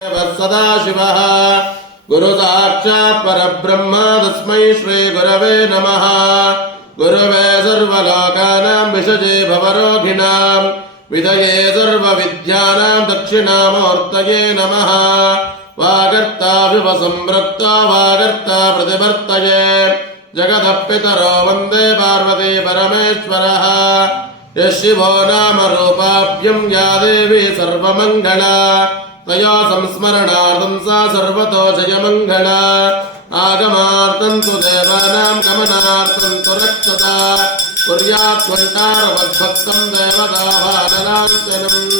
सदाशिवः गुरु साक्षात् परब्रह्म तस्मै श्री गुरवे नमः। गुरवे सर्वलोकानां विषजे भवरोगिणां विधये सर्वविद्यानां दक्षिणामूर्तये नमः। वागर्ता विवसंवृत्ता वागर्ता प्रतिवर्तये जगतः पितरो वन्दे पार्वती परमेश्वरः। यः शिवो नाम रूपाभ्यं या देवी सर्वमङ्गला तया संस्मरणार्थं सा सर्वतो जयमङ्गला। आगमार्थं तु देवानां गमनार्थं तु रक्षता कुर्यात् घण्टारवद्भक्तं देवताभानलाञ्छनम्।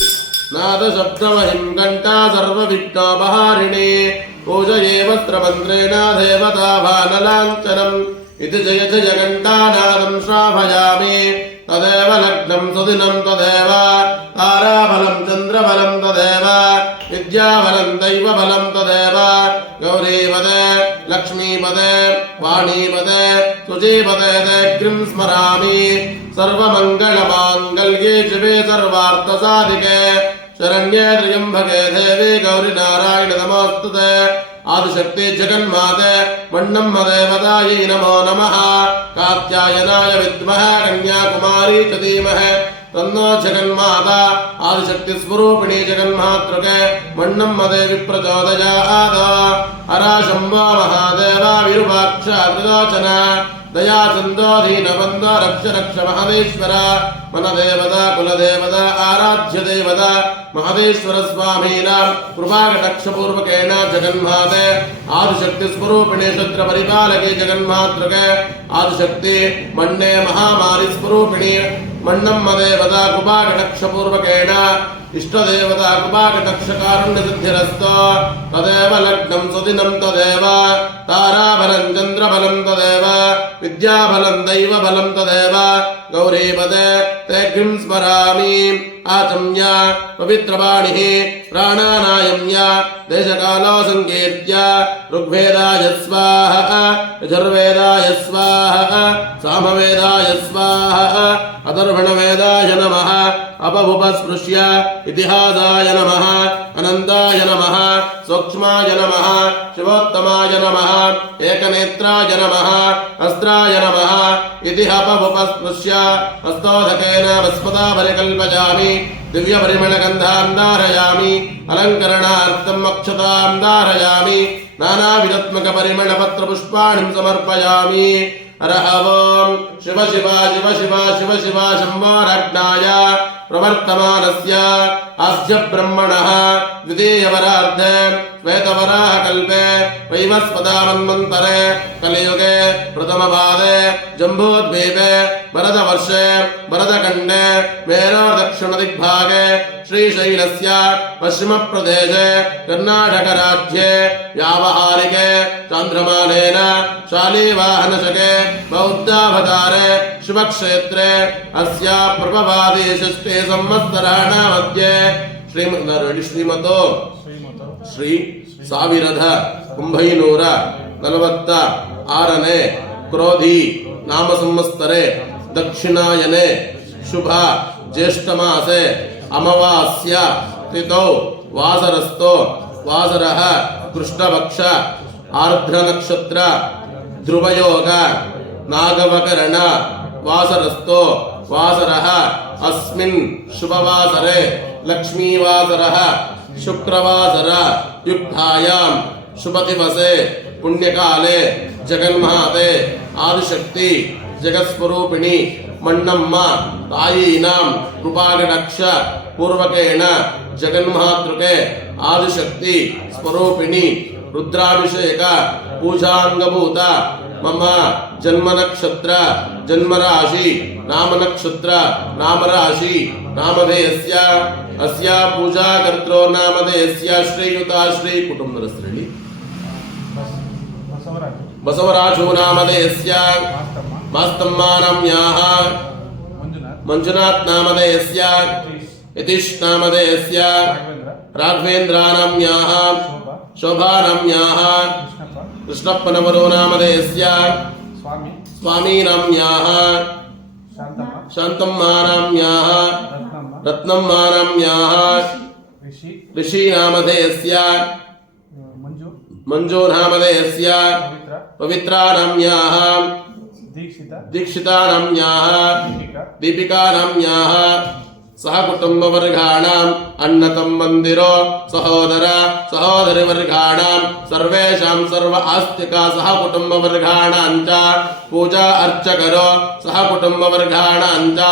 नादशब्दमहिं घण्टा सर्वविघ्नोपहारिणी पूजये वस्त्रमन्त्रेण देवताभानलाञ्छनम्। इति जय जय घण्टानादं श्रावयामि तदेव लग्नं सुदिनं तदेव ताराबलं चन्द्रबलं तदेव विद्याबलं दैवबलं तदेव। गौरीपदे लक्ष्मीपदे वाणीपदे सुजीपदे देग्रीं स्मरामि। सर्वमङ्गलमाङ्गल्ये शिवे सर्वार्थसाधिके शरण्ये त्र्यम्बके देवी गौरी नारायण नमोस्तुते। आदिशक्ति जगन्माते मण्डम्म देवतायै नमो नमः। कात्यायनाय विद्महे कन्याकुमारी च धीमहि तन्नो जगन्माता। आदिशक्ति स्वरूपिणी जगन्मातृके मण्डम्म देवी प्रचोदयात्। हरा शम्भो महादेवा विरूपाक्ष त्रिलोचन दया चन्दो दीनबन्धो रक्ष रक्ष महदेश्वर। मन देवता कुलदेवता आराध्य देवता महदेश्वर स्वामीनां कृपाकटाक्षपूर्वकेण जगन्माते आदिशक्ति स्वरूपिणी क्षत्र परिपालके जगन्मातृके। आदिशक्ति मण्डे महामारी स्वरूपिणी मण्डम्म देवता कृपाकटाक्षपूर्वकेण इष्टदेवता कृपाकटाक्षकारुण्यसिद्धिरस्तु। तदेव लग्नं सुदिनं तदेव ताराबलं चन्द्रबलं तदेव विद्याबलं दैवबलं तदेव। गौरीपदे तेग्रीं स्मरामि। आचम्य पवित्रवाणिः प्राणानायम्य देशकालो सङ्कीर्त्य ऋग्वेदाय स्वाहा यजुर्वेदाय स्वाहा सामवेदाय स्वाहा अथर्वणवेदाय नमः। अपभुपस्पृश्य इतिहासाय नमः अनन्ताय नमः सूक्ष्माय नमः शिवोत्तमाय नमः एकनेत्राय नमः अस्त्राय नमः। इति अपभुपस्पृश्य हस्तोदकेन वस्पदा परिकल्पयामि। दिव्यपरिमलगन्धां धारयामि अलङ्करणार्थम् अक्षतां धारयामि। नानाविधात्मकपरिमलपत्रपुष्पाणिं समर्पयामि। हरः ओं शिव शिव शिव शिव शिव शिव शम्भोरग्नाय प्रवर्तमानस्य अस्य ब्रह्मणः द्वितीयवरार्धे श्वेतवराहकल्पे वैवस्वतामन्वन्तरे कलियुगे प्रथमपादे जम्बूद्वीपे भरतवर्षे भरतखण्डे मेरोदक्षिणदिग्भागे श्रीशैलस्य पश्चिमप्रदेशे कर्णाटकराज्ये व्यावहारिके चान्द्रमानेन शालीवाहनशके बौद्धावतारे शुभक्षेत्रे अस्य प्रभवादि षष्ठे संवत्सराणां मध्ये श्रीमतो श्री ಸಾವಿರದ 946 क्रोधी नाम संवत्सरे दक्षिणायने शुभ ज्येष्ठमासे अमावास्य तिथौ वासरस्थो वासरः कृष्णपक्ष आर्द्रनक्षत्र ध्रुवयोग नागवकरण वासरस्थो वासरः अस्मिन् शुभवासरे लक्ष्मीवासरः शुक्रवासर युक्तायां शुभदिवसे पुण्यकाले जगन्माते आदिशक्ति जगत्स्वरूपिणी मण्डम्म तायीनां कृपाकटाक्ष पूर्वकेण जगन्मातृके आदिशक्ति स्वरूपिणी रुद्राभिषेक पूजांगभूत मम जन्मनक्षत्र जन्मराशि नामनक्षत्र नामराशि नामधेयस्य अस्य पूजाकर्त्रो नामधेयस्य श्रीयुता श्री कुटुंबरस्त्रीणि बसवराजो नामधेयस्य मास्तम्मानम्याः मंजुनाथ नामधेयस्य यतीश नामधेयस्य राघवेन्द्रानाम्याः शोभानाम्याः कृष्णप्पनवरो नामधेयस्य स्वामीनाम्याः शान्तम्मानाम्याः रत्नम्मानाम्याः ऋषि नामधेयस्य मंजो नामधेयस्य पवित्रा नाम्याः दीक्षिता नाम्याः दीपिका नाम्याः सह कुटुम्बवर्गाणाम् अन्नतम्मन्दिरो सहोदर सहोदरिवर्गाणाम् सर्वेषां सर्व आस्तिका सह कुटुम्बवर्गाणां च पूजा अर्चकरो सह कुटुम्बवर्गाणां च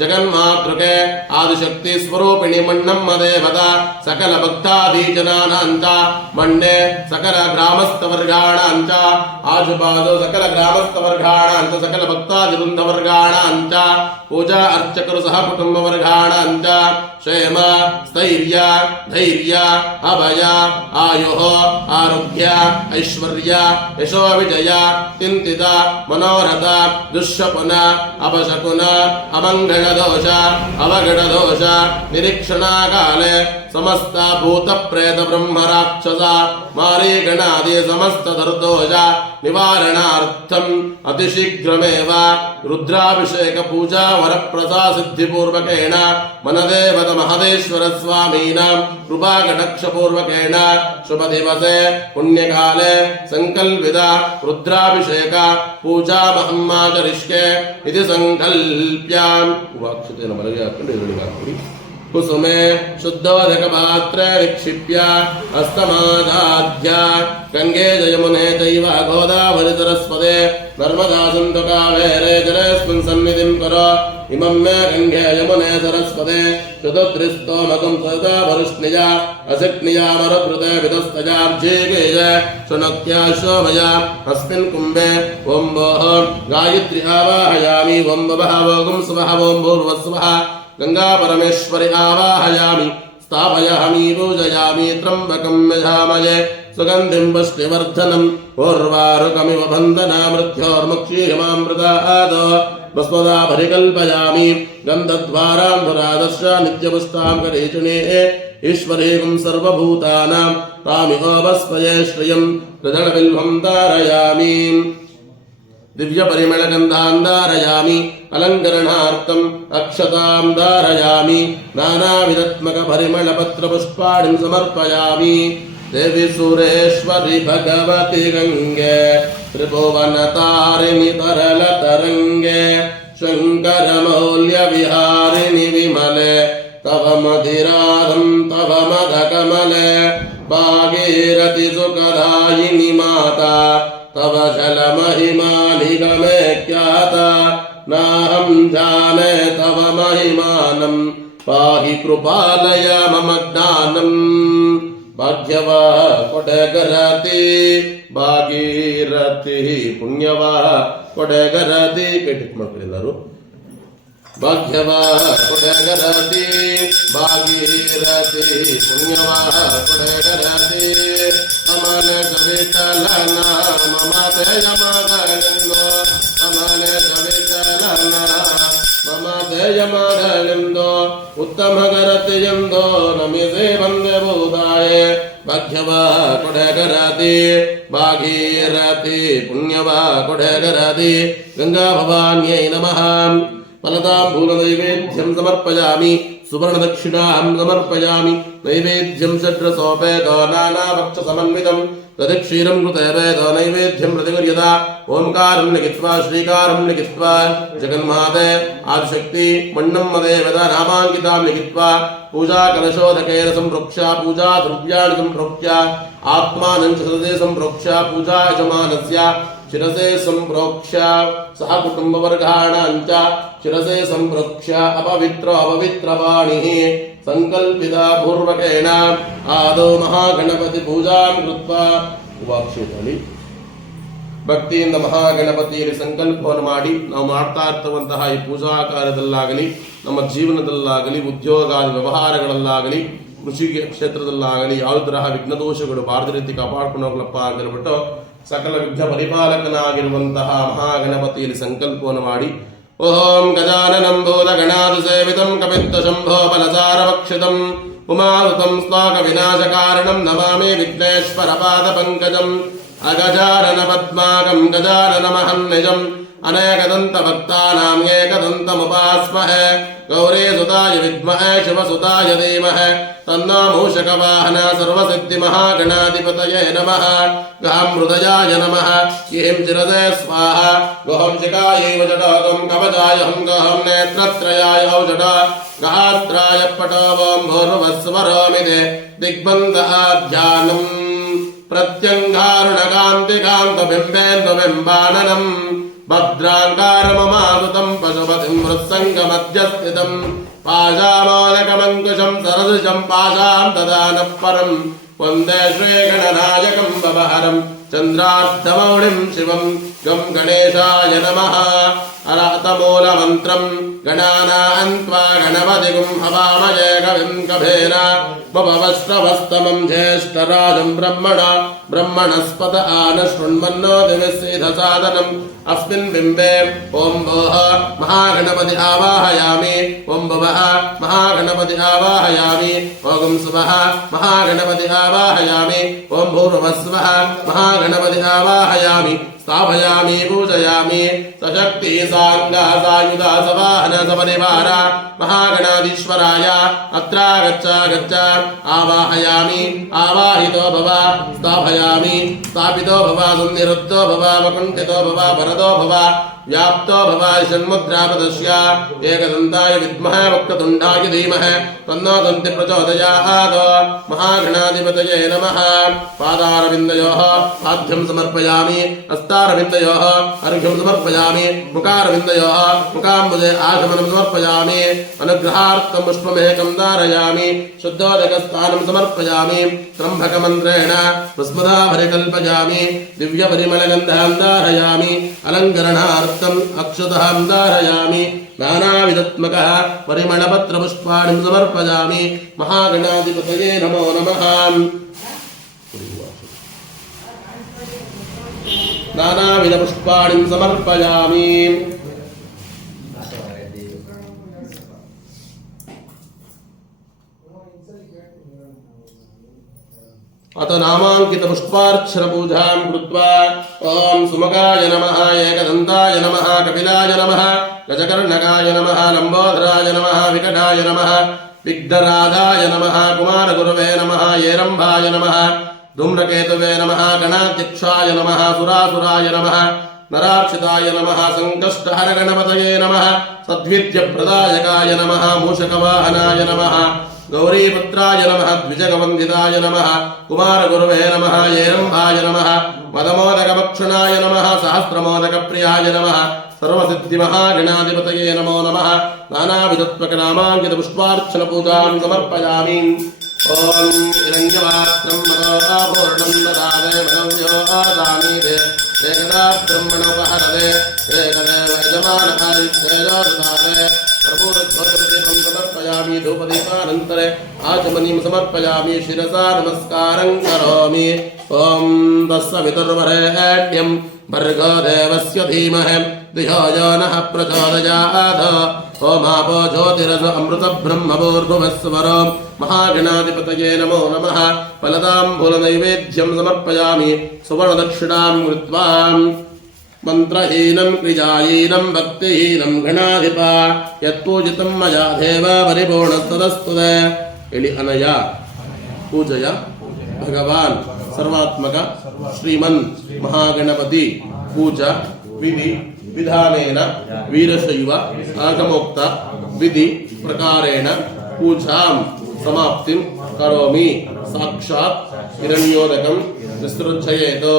जगन्मातृके आदिशक्ति स्वरूपिणि मन्नम्म देवता सकल भक्तादीजनानां च मन्ने सकल ग्रामस्थवर्गाणां च आजुबाजु सकल ग्रामस्थवर्गाणां च सकल भक्तादिवृन्दवर्गाणां च पूजा अर्चकरो सह कुटुम्बवर्गाणां क्षेम स्थैर्य धैर्य अभय आयुः आरोग्य ऐश्वर्य यशो विजय चिंतित मनोरथ दुष्शकुन अपशकुन अमंगल दोष अवगढ़ दोष निरीक्षण काले समस्त भूत प्रेत ब्रह्म राक्षस मारी गणादि समस्त दर्दोष निवारणार्थम् अतिशीघ्रमेव रुद्राभिषेक पूजा वरप्रसाद सिद्धिपूर्वकेण मनदेवत महदेश्वर स्वामीनां कृपाकटाक्षपूर्वकेण शुभ दिवसे पुण्यकाले संकल्पित रुद्राभिषेक पूजा महम्माचरिष्ये इति संकल्प्याम् वाक्षतेन बलगे हाक्कोंडु एवरिगे हाक्कोळि कुसुमे शुद्धोदकपात्रे निक्षिप्य हस्तमादाध्य गंगे जयमुने चैव गोदावरि सरस्वते नर्मदा सिन्धु कावेरे जलेऽस्मिन् सन्निधिं करो इमं मे गंगे यमुने सरस्वते चतुर्द्रिस्तोमकं सदा वरुष्णिया असिक्निया मरुकृते विदस्तजार्जेकेय शुनक्त्याशोमया अस्मिन् कुम्भे ओं भोः गायत्री आवाहयामि ओं भवः भोगुं स्वः ओं भूर्भुवस्वः गंगा परमेश्वरी आवाहयामि स्थापयामि पूजयामि त्र्यंबकं यजामहे सुगंधिं पुष्टिवर्धनम् उर्वारुकमिव बन्धना मृत्योर्मुक्षीयमामृतात् भस्मदा परिकल्पयामि गन्धद्वारान्धुरादर्श नित्यपुष्टां करेचुने ईश्वरीं सर्वभूतानां तामिहोपस्मये श्रियं हृदयबिल्वं धारयामि दिव्य परिमल गंधां धारयामि अलंकरणार्थम् अक्षतां धारयामि नानाविधात्मक परिमल पत्र पुष्पाणिं समर्पयामि देवी सुरेश्वरी भगवती गंगे त्रिभुवनतारिणि तरल तरंगे शंकर मौल्य विहारिणि विमले तव मधिराधं तव मदकमले भागीरथि सुखदायिनि माता तव जल महिमा निगमे ख्याता नाहं जाने तव महिमानं पाहि कृपालय मम ज्ञानम् भाग्यवा कोडेगरति भागीरथि पुण्यवा कोडेगरति केटिक मक्कळेल्लारू भाग्यवा कोडेगरति भागीरथि पुण्यवा कोडेगरति अमन कवितलना मम देयमगलिंदो अमन कवितलना मम देयमगलिंदो उत्तम गरतियंदो नमिते वंदे भूताय भाग्यवा कोडेगरति भागीरथि पुण्यवा कोडेगरति गंगा भवान्यै नमः फलताम्बूलनैवेद्यं समर्पयामि सुवर्णदक्षिणां समर्पयामि नैवेद्यं षड्रसोपेतो नानाभक्षसमन्वितं तदक्षीरं कृतवेदो नैवेद्यं प्रतिगृह्यता ओंकारं लिखित्वा श्रीकारं लिखित्वा जगन्माते आदिशक्ति मन्नं मदेवता नामाङ्कितां लिखित्वा पूजा कलशोदकेन सम्प्रोक्ष्य पूजा द्रव्याणि सम्प्रोक्ष्य आत्मानं च सदे सम्प्रोक्ष्य पूजा यजमानस्य शिरसे सम्प्रोक्ष्य सह कुटुम्बवर्गाणां च शिरसे सम्प्रोक्ष्य अपवित्रवाणिः संकल्पिता पूर्वकेण आदौ महागणपति पूजां कृत्वा उवाक्षेतली ಭಕ್ತಿಯಿಂದ ಮಹಾಗಣಪತಿಯಲ್ಲಿ ಸಂಕಲ್ಪವನ್ನು ಮಾಡಿ ನಾವು ಮಾಡ್ತಾ ಇರ್ತವಂತಹ ಈ ಪೂಜಾ ಕಾರ್ಯದಲ್ಲಾಗಲಿ ನಮ್ಮ ಜೀವನದಲ್ಲಾಗಲಿ ಉದ್ಯೋಗಾದಿ ವ್ಯವಹಾರಗಳಲ್ಲಾಗಲಿ ಕೃಷಿ ಕ್ಷೇತ್ರದಲ್ಲಾಗಲಿ ಯಾವುದೇ ತರಹ ವಿಘ್ನ ದೋಷಗಳು ಬಾರದ ರೀತಿ ಕಾಪಾಡ್ಕೊಂಡು ಹೋಗ್ಲಪ್ಪ ಅಂತ ಹೇಳ್ಬಿಟ್ಟು ಸಕಲ ವಿಘ್ನ ಪರಿಪಾಲಕನಾಗಿರುವಂತಹ ಮಹಾಗಣಪತಿಯಲ್ಲಿ ಸಂಕಲ್ಪವನ್ನು ಮಾಡಿ ಓಂ ಗಜಾನನಂ ಭೂತಗಣಾದಿ ಸೇವಿತಂ ಕಪಿತ್ತ ಶಂಭೋ ಬಲಸಾರಭಕ್ಷಿತಂ ಉಮಾರುತಂ ಶ್ಲೋಕ ವಿನಾಶಕಾರಣಂ ನಮಾಮಿ ವಿಘ್ನೇಶ್ವರ ಪಾದ ಪಂಕಜಂ ಅಗಜಾನನ ಪದ್ಮಾಕಂ ಗಜಾನನ ಮಹನ್ನಿಜಂ अनेकदन्तभक्तानाम् एकदन्तमुपास्महे गौरीसुताय विद्महे शिवसुताय धीमहि तन्नो मूषकवाहन सर्वसिद्धिमहागणाधिपतये नमः गामृदयाय नमः ह्रीं चिरसे स्वाहा गोहं शिखायैव जटाकं कवचाय हं गहं नेत्रत्रयाय औषध गात्राय पटवं भूर्भुवस्वरोमिते दिग्बन्धाध्यानम् प्रत्यङ्गारुणकान्तिकान्तबिम्बेन्दुबिम्बाननम् भद्राङ्कारममावृतं पशुपतिं मृत्सङ्गमध्यस्थितं पाशामोदकमङ्कुशं सरदृशं पाशां ददानः परं वन्दे श्रीगणनायकं भवहरं चन्द्रार्धमौळिं शिवं गं गणेशाय नमः अरहतमूलमन्त्रं गणानान्त्वा गणपतिगुं हवामहे कविं कभेन भवश्रवस्तमं ज्येष्ठराजं ब्रह्मणस्पत आनशृण्वन्नोतिविश्रीधसादनम् अस्मिन् बिम्बे ॐ भोः महागणपति आवाहयामि ॐ भुवः महागणपति आवाहयामि ॐ सुवः महागणपति आवाहयामि ॐ भूर्भुवस्वः महागणपति आवाहयामि स्थापयामि पूजयामि सशक्ति साङ्गा सायुधा सवाहन सपरिवार महागणाधीश्वराय अत्रागच्छ आवाहयामि आवाहितो भव स्थापयामि स्थापितो भव सुनिरुद्धो भव वकुण्ठितो भव वरदो भव व्याप्तो भव षण्मुद्रा प्रदर्श्य एकदन्ताय विद्महे वक्रतुण्डाय धीमहि तन्नो दन्ति प्रचोदयात् महागणाधिपतये नमः पादारविन्दयोः पाद्यं समर्पयामि हस्तारविन्दयोः अर्घ्यं समर्पयामि मुखारविन्दयोः मुखाम्बुजे आचमनं समर्पयामि अनुग्रहार्थं पुष्पमेकं धारयामि शुद्धोदकस्थानं समर्पयामि त्र्यम्बकमन्त्रेण पुष्पधाभरिकल्पयामि दिव्यपरिमलगन्धां धारयामि अलङ्करणार्थम् अक्षतः धारयामि नानाविधात्मकः परिमलपत्रपुष्पाणिं समर्पयामि महागणाधिपतये नमो नमः नानाविधपुष्पाणिं समर्पयामि अत नामांकित पुष्पार्चन पूजां कृत्वा ओम सुमुखाय नमः एकदन्ताय नमः कपिलाय नमः गजकर्णकाय नमः लंबोदराय नमः विकटाय नमः विघ्नराजाय नमः कुमारगुरवे नमः येरम्भाय नमः धूम्रकेतवे नमः गणाध्यक्षाय नमः सुरासुराय नमः नरार्चिताय नमः संकष्टहरगणपतये नमः सद्विद्यप्रदायकाय नमः मूषकवाहनाय नमः गौरीपुत्राय नमः द्विजगवन्दिताय नमः कुमारगुरवे नमः येरम्भाय नमः मदमोदकभक्षणाय नमः सहस्रमोदकप्रियाय नमः सर्वसिद्धिमहागणाधिपतये नमो नमः नानाविधत्वकनामाङ्कितपुष्पार्चनपूजां समर्पयामि ॐ हिरण्यवात्रं मनोपूर्णं ददाते मनव्यो दानीते एकदा ब्रह्मणोपहरते एकदेव यजमानः युक्तेजोददाते प्रभुरुद्भवदीपं समर्पयामि धूपदीपानन्तरे आचमनीं समर्पयामि शिरसा नमस्कारं करोमि ॐ तस्सवितुर्वरेण्यं भर्गो देवस्य धीमहि धियो यो नः प्रचोदयात् ओमापो ज्योतिरस अमृतब्रह्मभूर्भुवस्वरो महागणाधिपतये नमो नमः फलदाम्बूलनैवेद्यं समर्पयामि सुवर्णदक्षिणां कृत्वा मंत्रहीनं क्रियाहीनं भक्तिहीनं गणाधिपा यत्पूजितं मया देव परिपूर्णस्तदस्तुते इति अनया पूजया भगवान् सर्वात्मक श्रीमन् महागणपति पूजा विधि विधानेन वीरशैव आगमोक्त विधि प्रकारेण पूजां समाप्तिं करोमि साक्षात् हिरण्योदकं ವಿಸೃಜ್ಜಯೇತು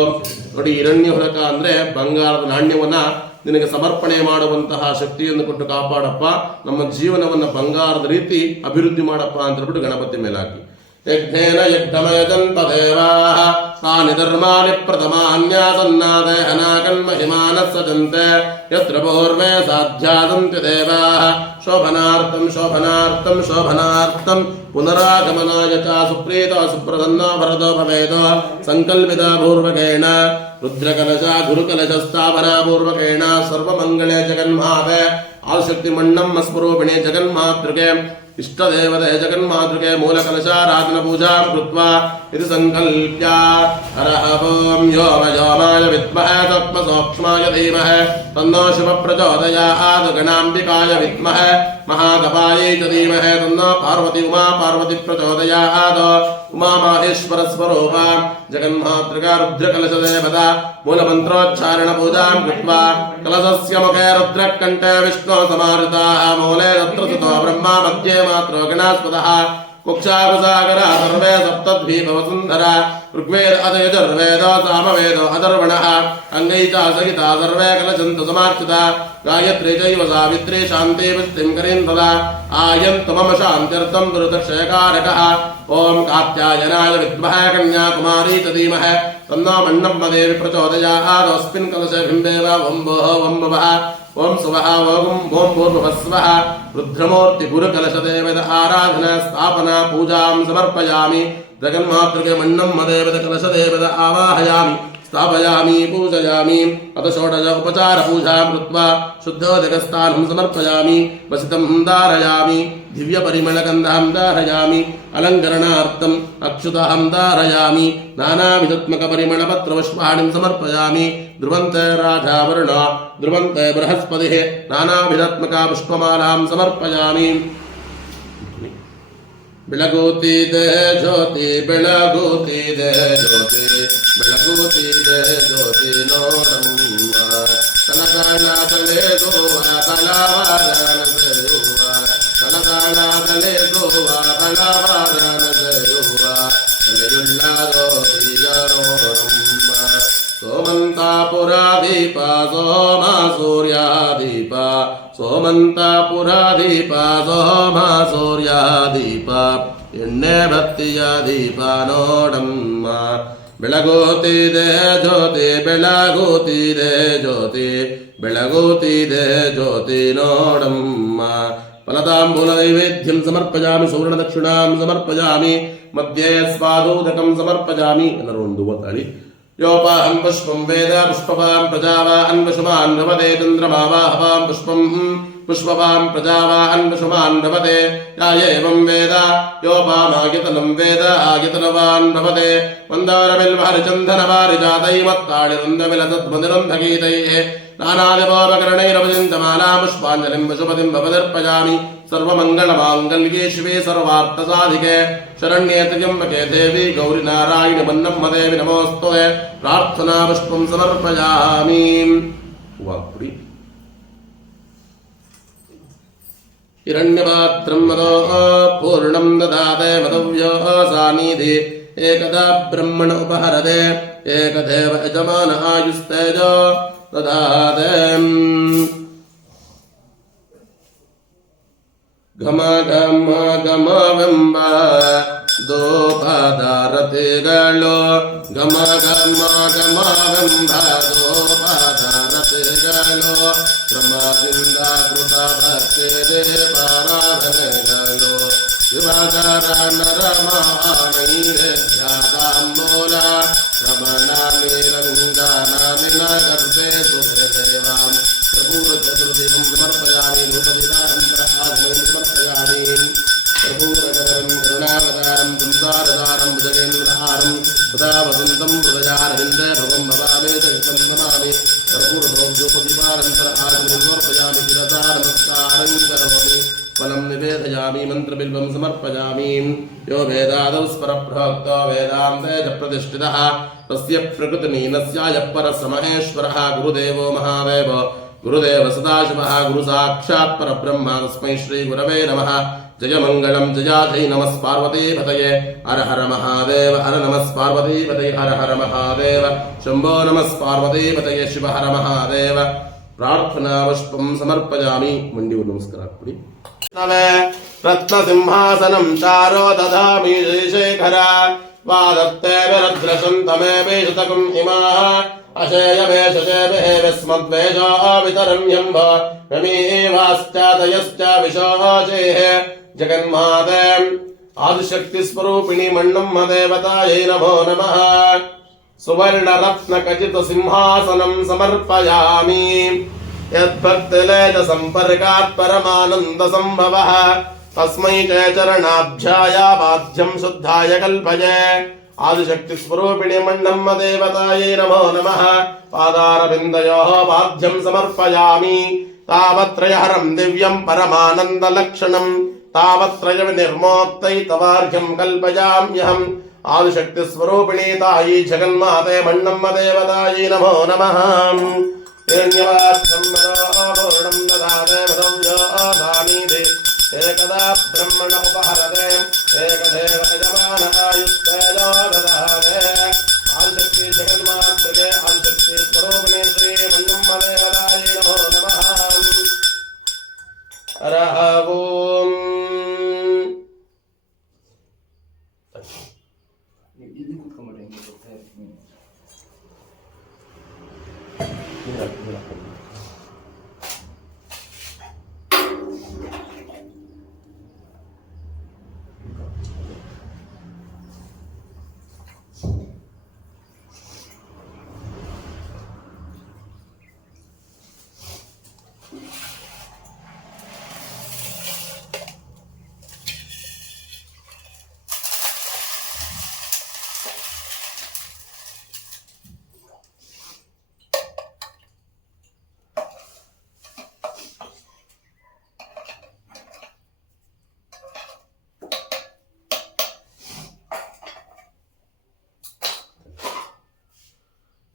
ನೋಡಿ ಹಿರಣ್ಯಹುರಕ ಅಂದ್ರೆ ಬಂಗಾರದ ನಾಣ್ಯವನ್ನ ನಿನಗೆ ಸಮರ್ಪಣೆ ಮಾಡುವಂತಹ ಶಕ್ತಿಯನ್ನು ಕೊಟ್ಟು ಕಾಪಾಡಪ್ಪ ನಮ್ಮ ಜೀವನವನ್ನ ಬಂಗಾರದ ರೀತಿ ಅಭಿವೃದ್ಧಿ ಮಾಡಪ್ಪ ಅಂತ ಹೇಳ್ಬಿಟ್ಟು ಗಣಪತಿ ಮೇಲೆ ಹಾಕಿ ಯಜ್ಞೇನ ಯಜ್ಞಮಯಜಂತ ದೇವಾಃ ತಾನಿ ಧರ್ಮಾನಿ ಪ್ರಥಮಾನ್ಯಾಸನ್ನಾದೆ ಅನಾಕನ್ಮಹಿಮಾನಃ ಸಜಂತೆ ಯತ್ರ ಪೂರ್ವೇ ಸಾಧ್ಯಾದಂತ್ಯ ದೇವಾಃ ಶೋಭನಾರ್ಥಂ ಶೋಭನಾರ್ಥಂ ಶೋಭನಾರ್ಥಂ ಪುನರಾಗಮನಾಯ ಚ ಸುಪ್ರೀತ ಸುಪ್ರಸನ್ನ ಭರತೋ ಭವೇದೋ ಸಂಕಲ್ಪಿತ ಪೂರ್ವಕೇಣ ರುದ್ರಕಲಶ ಗುರುಕಲಶಸ್ಥಾಪನ ಪೂರ್ವಕೇಣ ಸರ್ವಮಂಗಳೆ ಜಗನ್ಮಾತೆ ಆದಿಶಕ್ತಿ ಮಣ್ಣಮ್ಮ ಸ್ವರೂಪಿಣಿ ಜಗನ್ಮಾತೃಕೆ इष्टदेवते जगन्मातृके मूलकलशाराधन पूजा कृत्वा इति संकल्प्य हरः ओं व्योमयोमाय विद्महे तत्त्वसूक्ष्माय धीमहि तन्नो शिवः प्रचोदयात् गणाम्बिकाय विद्महे महागवायै च धीमहि तन्नो पार्वती उमा पार्वती प्रचोदयात् उमा माहेश्वर स्वरूपा जगन्मातृका रुद्रकलशदेवता मूलमन्त्रोच्चारण पूजां कृत्वा कलशस्य मुखे रुद्रकण्ठे विष्णुसमाहृताः मूले तत्र सुतो ब्रह्मा मध्ये मात्रो गणास्पदः कुक्षाकुसागरा सर्वे सप्तद्वीपवसुन्धरा ऋग्वेद अथयजुर्वेद सामवेद अथर्वणः अङ्गैता सहिता सर्वे कलशन्तु समार्चिता गायत्री चैव सावित्री शान्ति पुष्टिं करीं तदा आयन्तु मम शान्त्यर्थं दुरितक्षयकारकः ॐ कात्यायनाय विद्महे कन्याकुमारी च धीमहि तन्नो मन्नम्मदेवी प्रचोदयात् अस्मिन् कलशे बिम्बेव ॐ भोः ॐ भवः ओम सुवः ओम भूर्भुवस्वः रुद्रमूर्ति गुरुकलशदेवत आराधना स्थापना पूजां समर्पयामि जगन्मातृके मन्नं मदेवत कलशदेवत आवाहयामि स्थापयामि पूजयामि अथ षोडश उपचार पूजां कृत्वा शुद्धोदकस्थानं समर्पयामि वसितं धारयामि दिव्यपरिमलगन्धं धारयामि अलङ्करणार्थम् अक्षुतहं धारयामि नानाविधत्मकपरिमलपत्रपुष्पाणिं समर्पयामि ध्रुवन्ते राजावरुण ध्रुवन्ते बृहस्पतिः नानाविधत्मका पुष्पमालां समर्पयामि ಬೆಳಗುತ್ತಿ ದೇ ಜ್ಯೋತಿ ಬೆಳಗುತ್ತಿ ದೇ ಜ್ಯೋತಿ ಬೆಳಗುತ್ತಿ ದೇ ಜ್ಯೋತಿ ನೋಡಮ್ಮ ತಲಗಾಳ ತಲೆಗುವ ತಲವಾರನದೆಯುವ ತಲಗಾಳ ತಲೆಗುವ ತಲವಾರನದೆಯುವ ತಲೆಯುಳ್ಳ ಜ್ಯೋತಿಯ ನೋಡಮ್ಮ ಸೋಮಂತಾಪುರಾದೀಪ ಸೋಮ ಸೂರ್ಯಾದೀಪ ಸೋಮಂತಾಪುರಾದೀಪ ಸೋಮ ಸೂರ್ಯಾದೀಪ ಎಣ್ಣೆ ಬತ್ತಿಯ ದೀಪ ನೋಡಮ್ಮ ಬೆಳಗುತ್ತಿದೆ ಜ್ಯೋತಿ ಬೆಳಗುತ್ತಿದೆ ಜ್ಯೋತಿ ಬೆಳಗುತ್ತಿದೆ ಜ್ಯೋತಿ ನೋಡಮ್ಮ ಫಲತಾಂಬೂಲ ನೈವೇದ್ಯಂ ಸಮರ್ಪಯಾಮಿ ಸುವರ್ಣದಕ್ಷಿಣಾಂ ಸಮರ್ಪಯಾಮಿ ಮಧ್ಯೆ ಸ್ವಾದೋದಕಂ ಸಮರ್ಪಯಾಮಿ ಎಲ್ಲರೂ ಒಂದು ಒತ್ತಾಳಿ योपाहं पुष्पं वेद पुष्पवां प्रजावान् वशुमान् भवते चन्द्रमा वाहवां पुष्पं पुष्पवां प्रजावान् वशुमान् भवते या एवं वेद योपामायतनं वेद आयतनवान् भवते मन्दारबिल्वहरिचन्दनवारिजातैमत्ताळिरुन्दविलसद्मनिरुन्धगीतैः नानादिवोपकरणैरवचिन्तमाला पुष्पाञ्जलिं वशुपतिं भवदर्पयामि सर्वमङ्गलमाङ्गल्ये शिवे सर्वार्थसाधिके शरण्ये त्र्यम्बके देवी गौरी नारायणि मन्नम्मदेवि नमोऽस्तुते प्रार्थना पुष्पं समर्पयामि वाक्पुरी हिरण्यपात्रं मदो पूर्णं ददाते मदव्यो सानिधि एकदा ब्रह्मण उपहरते एकदेव यजमान आयुस्तेजो ददाते घम घम घम बिंब दो पदारतिगलो घम घम घम बिंब दो पदारतिगलो ब्रह्मविंद कृत भक्ति दे पाराधनगलो विभाकर नरमानैर्ध्यादाम्बूल रमणा निरङ्गनामिन गर्भे सुदेवां प्रभुरचतुर्देवं समर्पयामि नूपदितारं समर्पयामि प्रभुरगरं करुणावतारं संसारदारं भुजगेन्द्रहारं सदा वसन्तं हृदयारविन्दे भवं भवामि सहितं नमामि कर्पूरभोग्योपदीपारन्तरागमं समर्पयामि शिरसा नमस्कारं करोमि फलं निवेदयामि मन्त्रबिल्वं समर्पयामि यो वेदादौ स्वरप्रोक्तो वेदान्ते च प्रतिष्ठितः तस्य प्रकृतिनीनस्याय परसमहेश्वरः गुरुदेवो महादेव गुरुदेव सदाशिवः गुरुसाक्षात् परब्रह्म तस्मै श्रीगुरवे नमः जय मङ्गलं जयाजय नमः पार्वतीपतये हर हर महादेव हर नमः पार्वतीपतये हर हर महादेव शम्भो नमः पार्वतीपतये शिव हर महादेव प्रार्थना पुष्पं समर्पयामि मंडी नमस्कार रत्नसिंहासनं चारो दधामि श्रीशेखर वादत्ते विरद्रशं तमेवेशतकुम् इमाः अशेयमेशेभे विस्मद्वेषो वितरण्यम्भ रमीवाश्चादयश्च विशोचेः जगन्माते आदिशक्तिस्वरूपिणी मण्णम्म देवतायै नमो नमः सुवर्णरत्नखचितसिंहासनं समर्पयामि यद्भक्तिलेशसम्पर्कात् परमानन्दसम्भवः तस्मै च चरणाभ्यायावाद्यं शुद्धाय कल्पये आदिशक्तिस्वरूपिणी मण्डम्म देवतायै नमो नमः पादारविन्दयोः पाद्यं समर्पयामि तावत्रयहरं दिव्यं परमानन्दलक्षणं तावत्रयविनिर्मोक्तैतवार्घ्यं कल्पयाम्यहम् आदिशक्तिस्वरूपिणी तायै जगन्माते मण्डम्म देवतायै नमो नमः हिरण्यवाक्षं पूर्णं ददाते मदव्योधानीति एकदा ब्रह्मण उपहरते एकदेव यजमानायुक्तेजो ददाते आदिशक्ति जगन्मात्रे आदिशक्ति स्वरूपिणी श्री मण्डम्म देवतायै नमो नमः हरः ओम्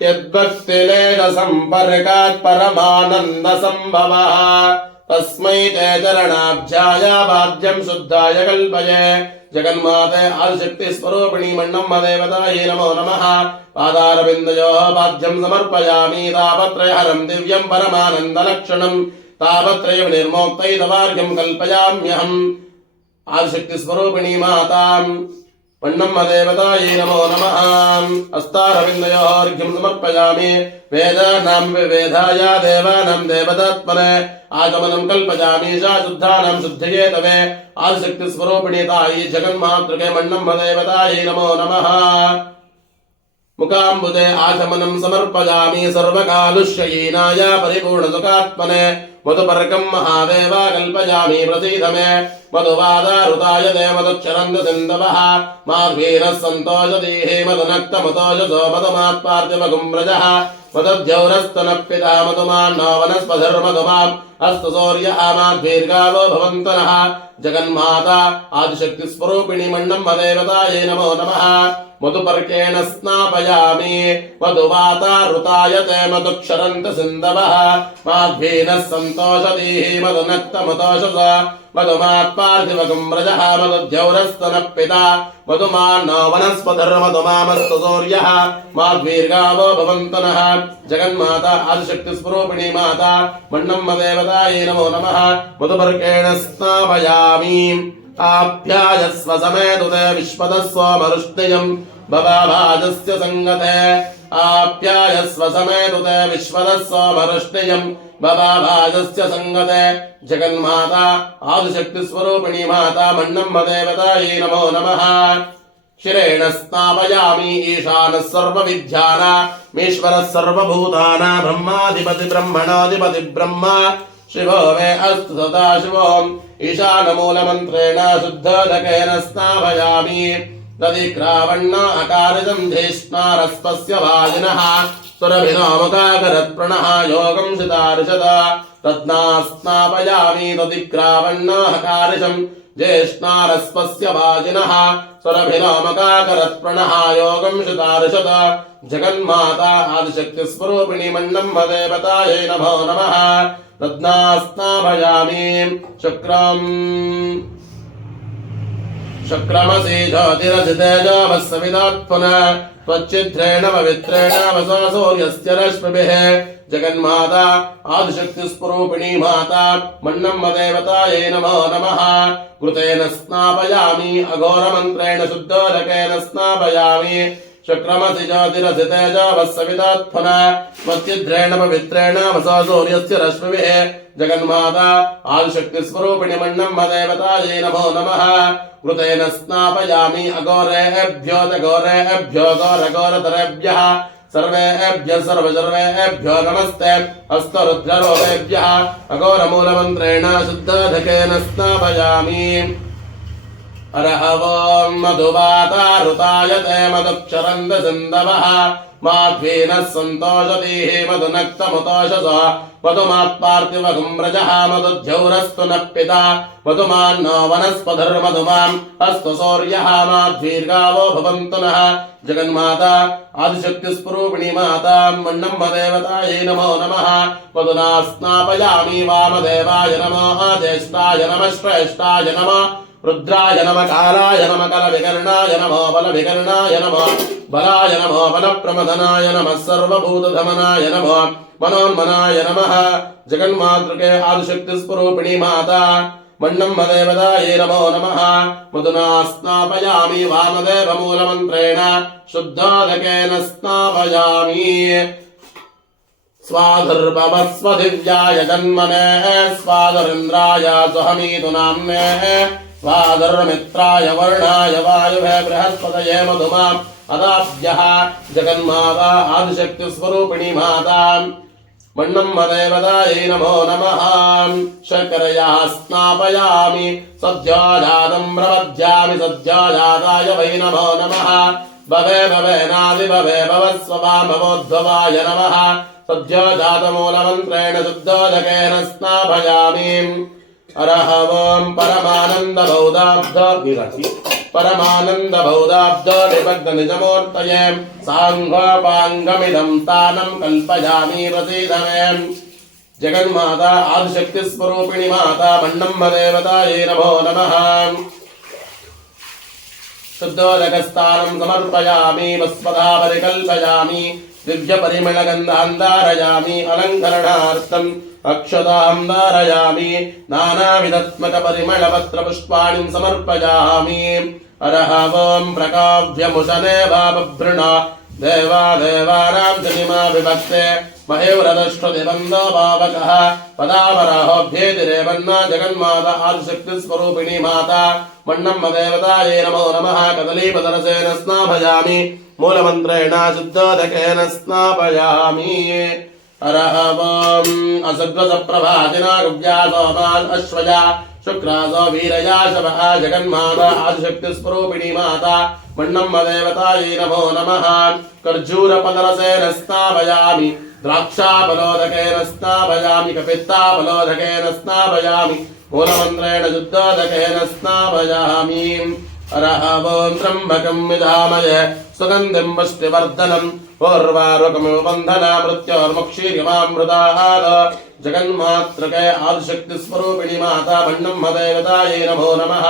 यद्भक्तिलेशसम्पर्कात् परमानन्दसम्भवः तस्मै ते चरणाब्जाय वाद्यं शुद्धाय कल्पये जगन्माते आदिशक्तिस्वरूपिणी मण्डम्म देवतायै नमो नमः पादारविन्दयोः वाद्यं समर्पयामि तावत्रयहरं दिव्यं परमानन्दलक्षणं तावत्रयविनिर्मोक्तैतवार्घ्यं कल्पयाम्यहम् आदिशक्तिस्वरूपिणी माताम् मण्डम्म देवतायै नमो नमः हस्तारविन्दयोः अर्घ्यं समर्पयामि वेदानां विवेधाय देवानां देवतात्मने आगमनं कल्पयामि शुद्धानां शुद्धये तवे आदिशक्तिस्वरूपिणी तायै जगन्मातृके मण्डम्म देवतायै नमो नमः मुकाम्बुदे आचमनं समर्पयामि सर्वकालुष्ययीनाय परिपूर्णसुखात्मने मधुपर्कं महादेव कल्पयामि प्रसीद मे मधुवादारुताय दे मधुक्षरन्दसिन्धवः माध्वीरः सन्तोषदीः मधुनक्तमतोषसो मधुमात्पार्थिवगुम्रजः मधुद्यौरस्तनः पिता मधुमान्नो वनस्पतिर्मधुमाम् अस्तु सूर्यः माध्वीर्गावो भवन्तनः जगन्माता आदिशक्तिस्वरूपिणी मण्डम्म देवतायै नमो नमः मधुपर्केण स्नापयामि मधुवातारुताय ते मधुक्षरन्तसिन्धवः माध्वीनः सन्तोषदीः मधुनक्तमतोषस मधुमात्पार्थिवगुम्रजः मधुद्यौरस्तनः पिता मधुमान्नो वनस्पतिर्मधुमामस्तु सूर्यः माध्वीर्गावो भवन्तनः जगन्माता आदिशक्तिस्वरूपिणी माता मण्डम्म देवतायै नमो नमः मधुपर्केण स्नापयामि आप्यायस्व समेतुते विश्वतस्व मरुष्टियम् भवाभाजस्य सङ्गते आप्यायस्व समेतुते विश्वतस्व मरुष्टियम् भवाभाजस्य सङ्गते जगन्माता आदिशक्तिस्वरूपिणी माता मण्डम्म देवतायै नमो नमः शिरेण स्नापयामि ईशानः सर्वविद्यानामीश्वरः सर्वभूतानां ब्रह्माधिपति ब्रह्मणाधिपति ब्रह्मा शिवो मे अस्तु सदा शिवो ईशानमूलमन्त्रेण शुद्धोदकेन स्नापयामि दधिक्रावण्ण अकारितं धीष्णारस्पस्य वाजिनः सुरभिनोमुखाकरत्प्रणः योगं शितारिषद रत्नास्नापयामि दधिक्रावण्ण अकारिशं ज्येष्णारस्पस्य वाजिनः सुरभिनोमुखाकरत्प्रणः योगं शितारिषद जगन्माता आदिशक्तिस्वरूपिणी मण्डम्म देवतायै नमो नमः रत्नास्नापयामि शुक्रमसि ज्योतिरसितेजवस्सविदात्पुनः त्वच्चिद्रेण पवित्रेण वसा सूर्यस्य रश्मिभिः जगन्माता आदिशक्तिस्वरूपिणी माता मण्डम्म देवतायै नमो नमः कृतेन स्नापयामि अघोरमन्त्रेण शुद्धोदकेन स्नापयामि शुक्रमसि ज्योतिरसितेजवस्सविदात्पुनः त्वच्चिद्रेण पवित्रेण वसा सूर्यस्य रश्मिभिः जगन्माता आदिशक्तिस्वरूपिणी मण्डम्म देवतायै नमो नमः कृतेन स्नापयामि अघोरेभ्यो घोरेभ्यो घोरघोरतरेभ्यः सर्वेभ्यः सर्वसर्वेभ्यो नमस्ते हस्तरुद्ररोपेभ्यः अघोरमूलमन्त्रेण शुद्धोदकेन स्नापयामि अरहवों मधुवातारुतायते मधुक्षरन्त सिन्धवः माध्वीनः सन्तोषतीः मधुनक्तमुतोषस मधुमात्पार्थिवगुं व्रजः मधुद्यौरस्तु नः पिता मधुमान्नो वनस्पतिर्मधुमाम् अस्तु सूर्यः माध्वीर्गावो भवन्तु नः जगन्माता आदिशक्तिस्वरूपिणी माता मन्नम्म देवतायै नमो नमः मधुना स्नापयामि वामदेवाय नमः ज्येष्ठाय नमः श्रेष्ठाय नमः रुद्राय नमः कालाय नमः कलविकर्णाय नमः बलविकर्णाय नमः बलाय नमः बलप्रमदनाय नमः सर्वभूतधमनाय नमः मनोन्मनाय नमः जगन्मातृके आदिशक्तिस्वरूपिणी माता मन्नम्म देवतायै नमो नमः मधुना स्नापयामि वामदेवमूलमन्त्रेण शुद्धोदकेन स्नापयामि स्वाधुर्भवस्वदिव्याय जन्मने स्वाधुरिन्द्राय सुहमीतु नाम्ने स्वाधर्मित्राय वर्णाय वायुवे बृहस्पतये मधुमाम् अदाभ्यः जगन्माता आदिशक्तिस्वरूपिणी माता मन्नम्म देवतायै नमो नमः शर्करया स्नापयामि सद्योजातं प्रपद्यामि सद्योजाताय वै नमो नमः भवे भवेनादि भवे भवस्वभामवोद्भवाय नमः सद्योजातमूलमन्त्रेण शुद्धोदकेन स्नापयामि अरहवं परमानन्दबौधाब्ध निमग्ननिजमूर्तये साङ्गोपाङ्गमिदं स्थानं कल्पयामि प्रसीद मे जगन्माता आदिशक्तिस्वरूपिणी माता मन्नम्म देवतायै नमो नमः शुद्धोदकस्थानं समर्पयामि वस्पदा परिकल्पयामि दिव्यपरिमलगन्धान् धारयामि अलङ्करणार्थम् अक्षतां धारयामि नानाविधात्मकपरिमलपत्रपुष्पाणि समर्पयामि अरहवं प्रकाव्यमुशने वाबभृणा देवानां जनिमा विभक्ते महेव्रतश्रुतिबन्धो भावकः पदावराहोऽभ्येतिरेवन्ना जगन्माता आदिशक्तिस्वरूपिणी माता मन्नम्म देवतायै नमो नमः कदलीपदरसेन स्नापयामि मूलमन्त्रेण शुद्धोदकेन स्नापयामि अरहवं असग्रसप्रभाजिना गुव्यासोमान् अश्वया शुक्रासो वीरया शवः जगन्माता आदिशक्तिस्वरूपिणी माता मन्नम्म देवतायै नमो नमः कर्जूरपदरसेन स्नापयामि द्राक्षाफलोदकेन स्नापयामि कपित्ताफलोदकेन स्नापयामि मूलमन्त्रेण शुद्धोदकेन स्नापयामि अरहवं त्र्यम्बकं यजामहे सुगन्धिं पुष्टिवर्धनम् पूर्वारुकमिव बन्धना मृत्योर्मुक्षीर्यमामृतात् जगन्मातृके आदिशक्तिस्वरूपिणी माता मन्नम्म देवतायै नमो नमः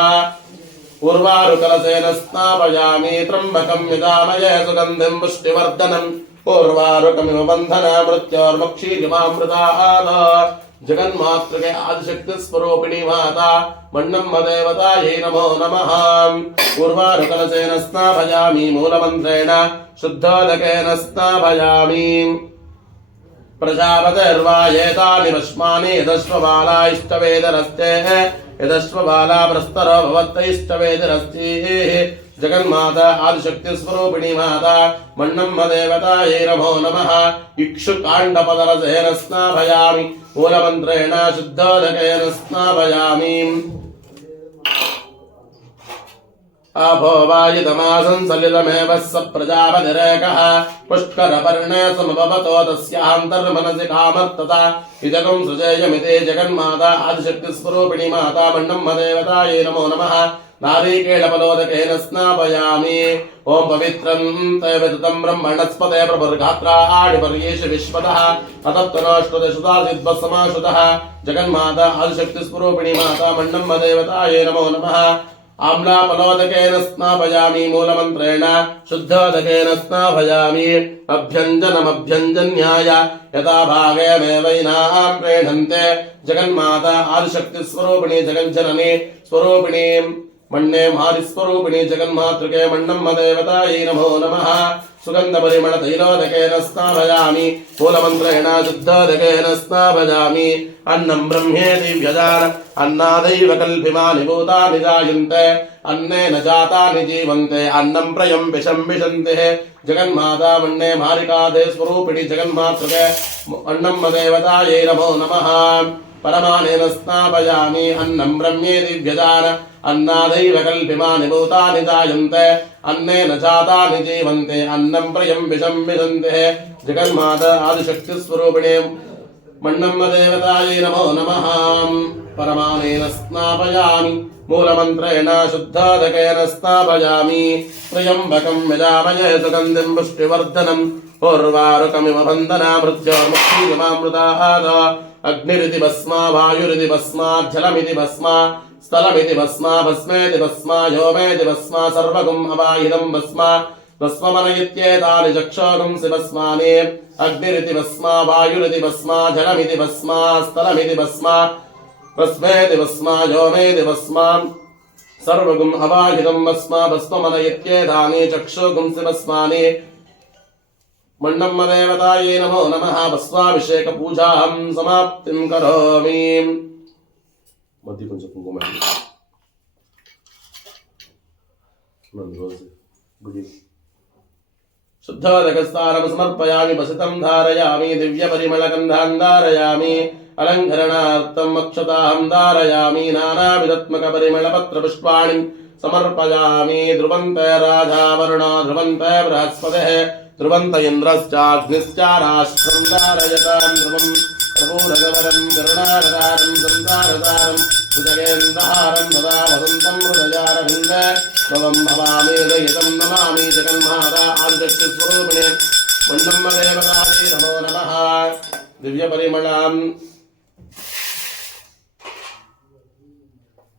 पूर्वारुकलसेन स्नापयामि त्र्यम्बकं यजामहे सुगन्धिं पुष्टिवर्धनम् पूर्वारुकमिव बन्धना मृत्योर्मुक्षीर्यमामृतात् जगन्मातृके आदिशक्तिस्वरूपिणी माता मन्नम्म देवतायै नमो नमः पूर्वारुकलसेन स्नापयामि मूलमन्त्रेण शुद्धोदकेन स्नापयामि प्रजापतिर्वा एतानि भस्मानि यदश्वबाला इष्टवेदरस्ते यदश्वबाला प्रस्तरो भवत्तैष्टवेदरस्ति जगन्माता आदिशक्तिस्वरूपिणी माता मन्नम्म देवतायै नमो नमः इक्षुकाण्डपदरसेन स्नापयामि मूलमन्त्रेण शुद्धोदकेन स्नापयामि अभोवायितमासं सलिलमेव स प्रजापतिरेकः पुष्करपर्णे समभवतो तस्यान्तर्मनसि कामर्तता इदगं सृजेयमिति जगन्माता आदिशक्तिस्वरूपिणी माता मन्नम्म देवतायै नमो नमः नारीकेळफलोदकेन स्नापयामि ओं पवित्रं तैवतं ब्रह्मणस्पते प्रभुर्गात्राणि पर्येषु विश्वतः अतत्तनोष्टदशतासिद्वत्समाश्रुतः जगन्माता आदिशक्तिस्वरूपिणी माता मन्नम्म देवतायै नमो नमः आम्लाफलोदकेन स्नापयामि मूलमन्त्रेण शुद्धोदकेन स्नापयामि अभ्यञ्जनमभ्यञ्जन्याय यथा भागेमेवैनां प्रेणन्ते जगन्माता आदिशक्तिस्वरूपिणी जगज्जननी स्वरूपिणी मन्ने मादिस्वरूपिणी जगन्मातृके मन्नम्म देवतायै नमो नमः सुगन्धपरिमलतैलोदकेन स्नापयामि मूलमन्त्रेण शुद्धोदकेन स्नापयामि अन्नं ब्रह्मेति व्यजान अन्नादैव कल्पिमानि भूतानि जायन्ते अन्नेन जातानि जीवन्ते अन्नं प्रयं विषं विशन्ति जगन्माता मन्ने मारिकादे स्वरूपिणी जगन्मातृके अन्नम्म देवतायै नमो नमः परमानेन स्नापयामि अन्नं ब्रह्मेति व्यजान अन्नादैव कल्पिमानि भूतानि जायन्ते अन्नेन जातानि जीवन्ते अन्नं प्रियं विषं विदन्ते जगन्माता आदिशक्तिस्वरूपिणे मण्णम्म देवतायै नमो नमः परमानेन स्नापयामि मूलमन्त्रेण शुद्धोदकेन स्नापयामि त्र्यम्बकं यजामहे सुगन्धिं पुष्टिवर्धनम् उर्वारुकमिव बन्धनामृत्योर्मुक्तिगमामृतात् अग्निरिति भस्मा वायुरिति भस्मा जलमिति भस्मा स्थलमिति भस्मा भस्मेति भस्मा योमेति भस्मा सर्वगुम् अवाहितं भस्मा भस्ममन इत्येतानि चक्षुगुंसि भस्मानि अग्निरिति भस्मा वायुरिति भस्मा जलमिति भस्मा स्थलमिति भस्मा भस्मेति भस्मा योमेति भस्मा सर्वगुम् अवाहितं भस्मा भस्ममन इत्येतानि चक्षुगुंसि भस्मानि मण्णम्म देवतायै नमो नमः भस्माभिषेक पूजां समाप्तिं करोमि मध्य కొంచెం కుంకుమ शुद्धोदकस्तारं समर्पयामि वसितं धारयामि दिव्यपरिमलगन्धान् धारयामि अलङ्करणार्थम् अक्षतां धारयामि नानाविधात्मकपरिमलपत्रपुष्पाणि समर्पयामि ध्रुवन्ते राजा वरुणो ध्रुवन्ते बृहस्पतिः ध्रुवन्त इन्द्रश्चाग्निश्च राष्ट्रं धारयतां ध्रुवं प्रपूरगवरं करुणावतारं संसारसारं भुजगेन्द्रहारं सदा वसन्तं हृदयारविन्दे भवं भवामि हृदयितं नमामि जगन्माता आदिशक्तिस्वरूपिणे मण्णम्म देवतायै नमो नमः दिव्यपरिमलाम्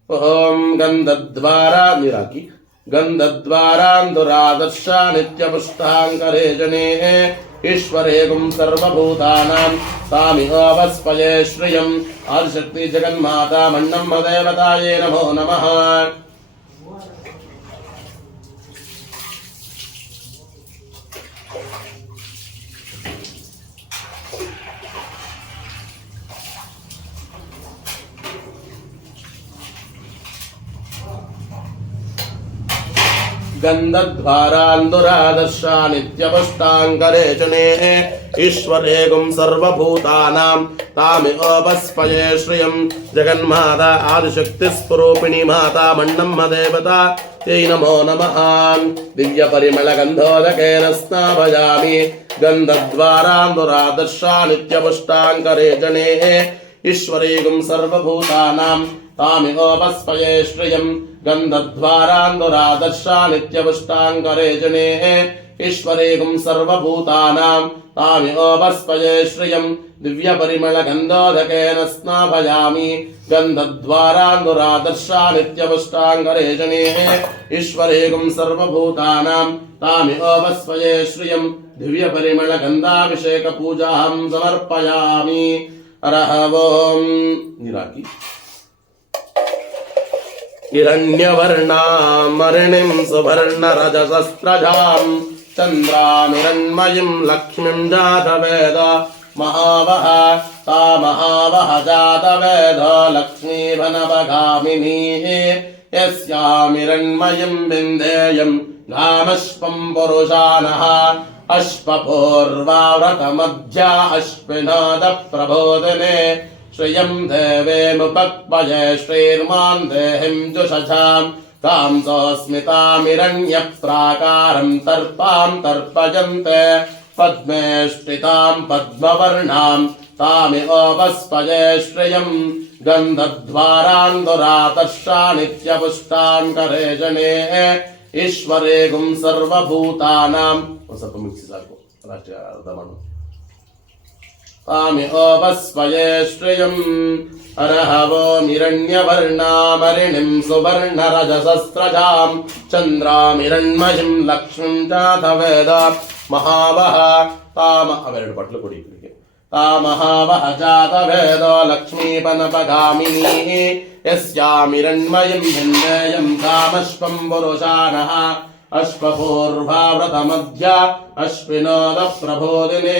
ओम गन्धद्वारा निराकी गन्धद्वारान्दुरादर्शा नित्यपुष्टाङ्करे जने ईश्वरेगुं सर्वभूतानां तामिहोपस्पये श्रियम् आदिशक्ति जगन्माता मण्णम्म देवतायै नमो नमः गन्धद्वारान्दुरादर्शा नित्यपुष्टाङ्करे जने ईश्वरेगुं सर्वभूतानां तामिहोपस्पये श्रियम् जगन्माता आदिशक्तिस्वरूपिणी माता मण्णम्म देवता तै नमो नमः दिव्यपरिमलगन्धोदकेन स्नापयामि गन्धद्वारान्दुरादर्शा नित्यपुष्टाङ्करे जने ईश्वरेगुं सर्वभूतानां तामिहोपस्पये श्रियम् गन्धद्वारान्दुरादर्शा नित्यपुष्टाङ्करे जने ईश्वरेगुं सर्वभूतानां तामिहोपस्पये श्रियम् दिव्यपरिमलगन्धोदकेन स्नापयामि गन्धद्वारान्दुरादर्शा नित्यपुष्टाङ्करे जने ईश्वरेगुं सर्वभूतानां तामिहोपस्पये श्रियम् दिव्यपरिमलगन्धाभिषेकपूजां समर्पयामि हरः ओं निराकी हिरण्यवर्णामरिणीं सुवर्णरजसस्रजां चन्द्रामिरण्मयीं लक्ष्मीं जातवेद महावः ता महावः जातवेद लक्ष्मीभनवगामिनीः यस्यामिरण्मयीं विन्देयं गामश्वं पुरुषानः अश्वपूर्वाव्रतमध्या अश्विनादप्रबोधिने श्रियं देवेमुपक्वये श्रीर्मान् देहिं जुषझां तां सोऽस्मितामिरण्यप्राकारं तर्पां तर्पयन्ते पद्मेष्टितां पद्मवर्णां तामिहोपस्पये श्रियं गन्धद्वारान्दुरादर्शा नित्यपुष्टाङ्करे जने ईश्वरेगुं सर्वभूतानां तामिहोपस्पये श्रियम् हरः ओं हिरण्यवर्णामरिणीं सुवर्णरजसस्रजां चन्द्रामिरण्मयीं लक्ष्मीं जातवेद महावः ताम अवेरडु पट्लु कोडि तामहावः जातवेद लक्ष्मीपनपगामिनी यस्यामिरण्मयीं भिन्देयं कामश्वं पुरुषानः अश्वपूर्वाव्रतमध्या अश्विनोदप्रबोधिने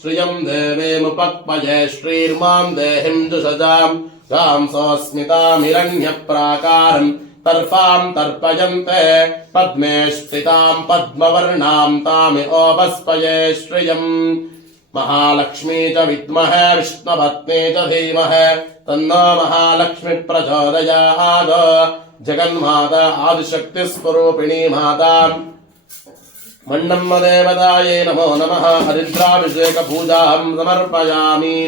श्रियं देवेमुपक्वये श्रीर्मां देहिं जुषजां गां सोऽस्मितामिरण्यप्राकारं तर्पां तर्पयन्ते पद्मेष्टितां पद्मवर्णां तामिहोपस्पये श्रियम् महालक्ष्मी च विद्महे विष्णुपत्नी च धीमहि तन्नो महालक्ष्मी प्रचोदयात् जगन्माता आदिशक्तिस्वरूपिणी माता मण्डम्म देवतायै नमो नमः हरिद्राभिषेक पूजां समर्पयामि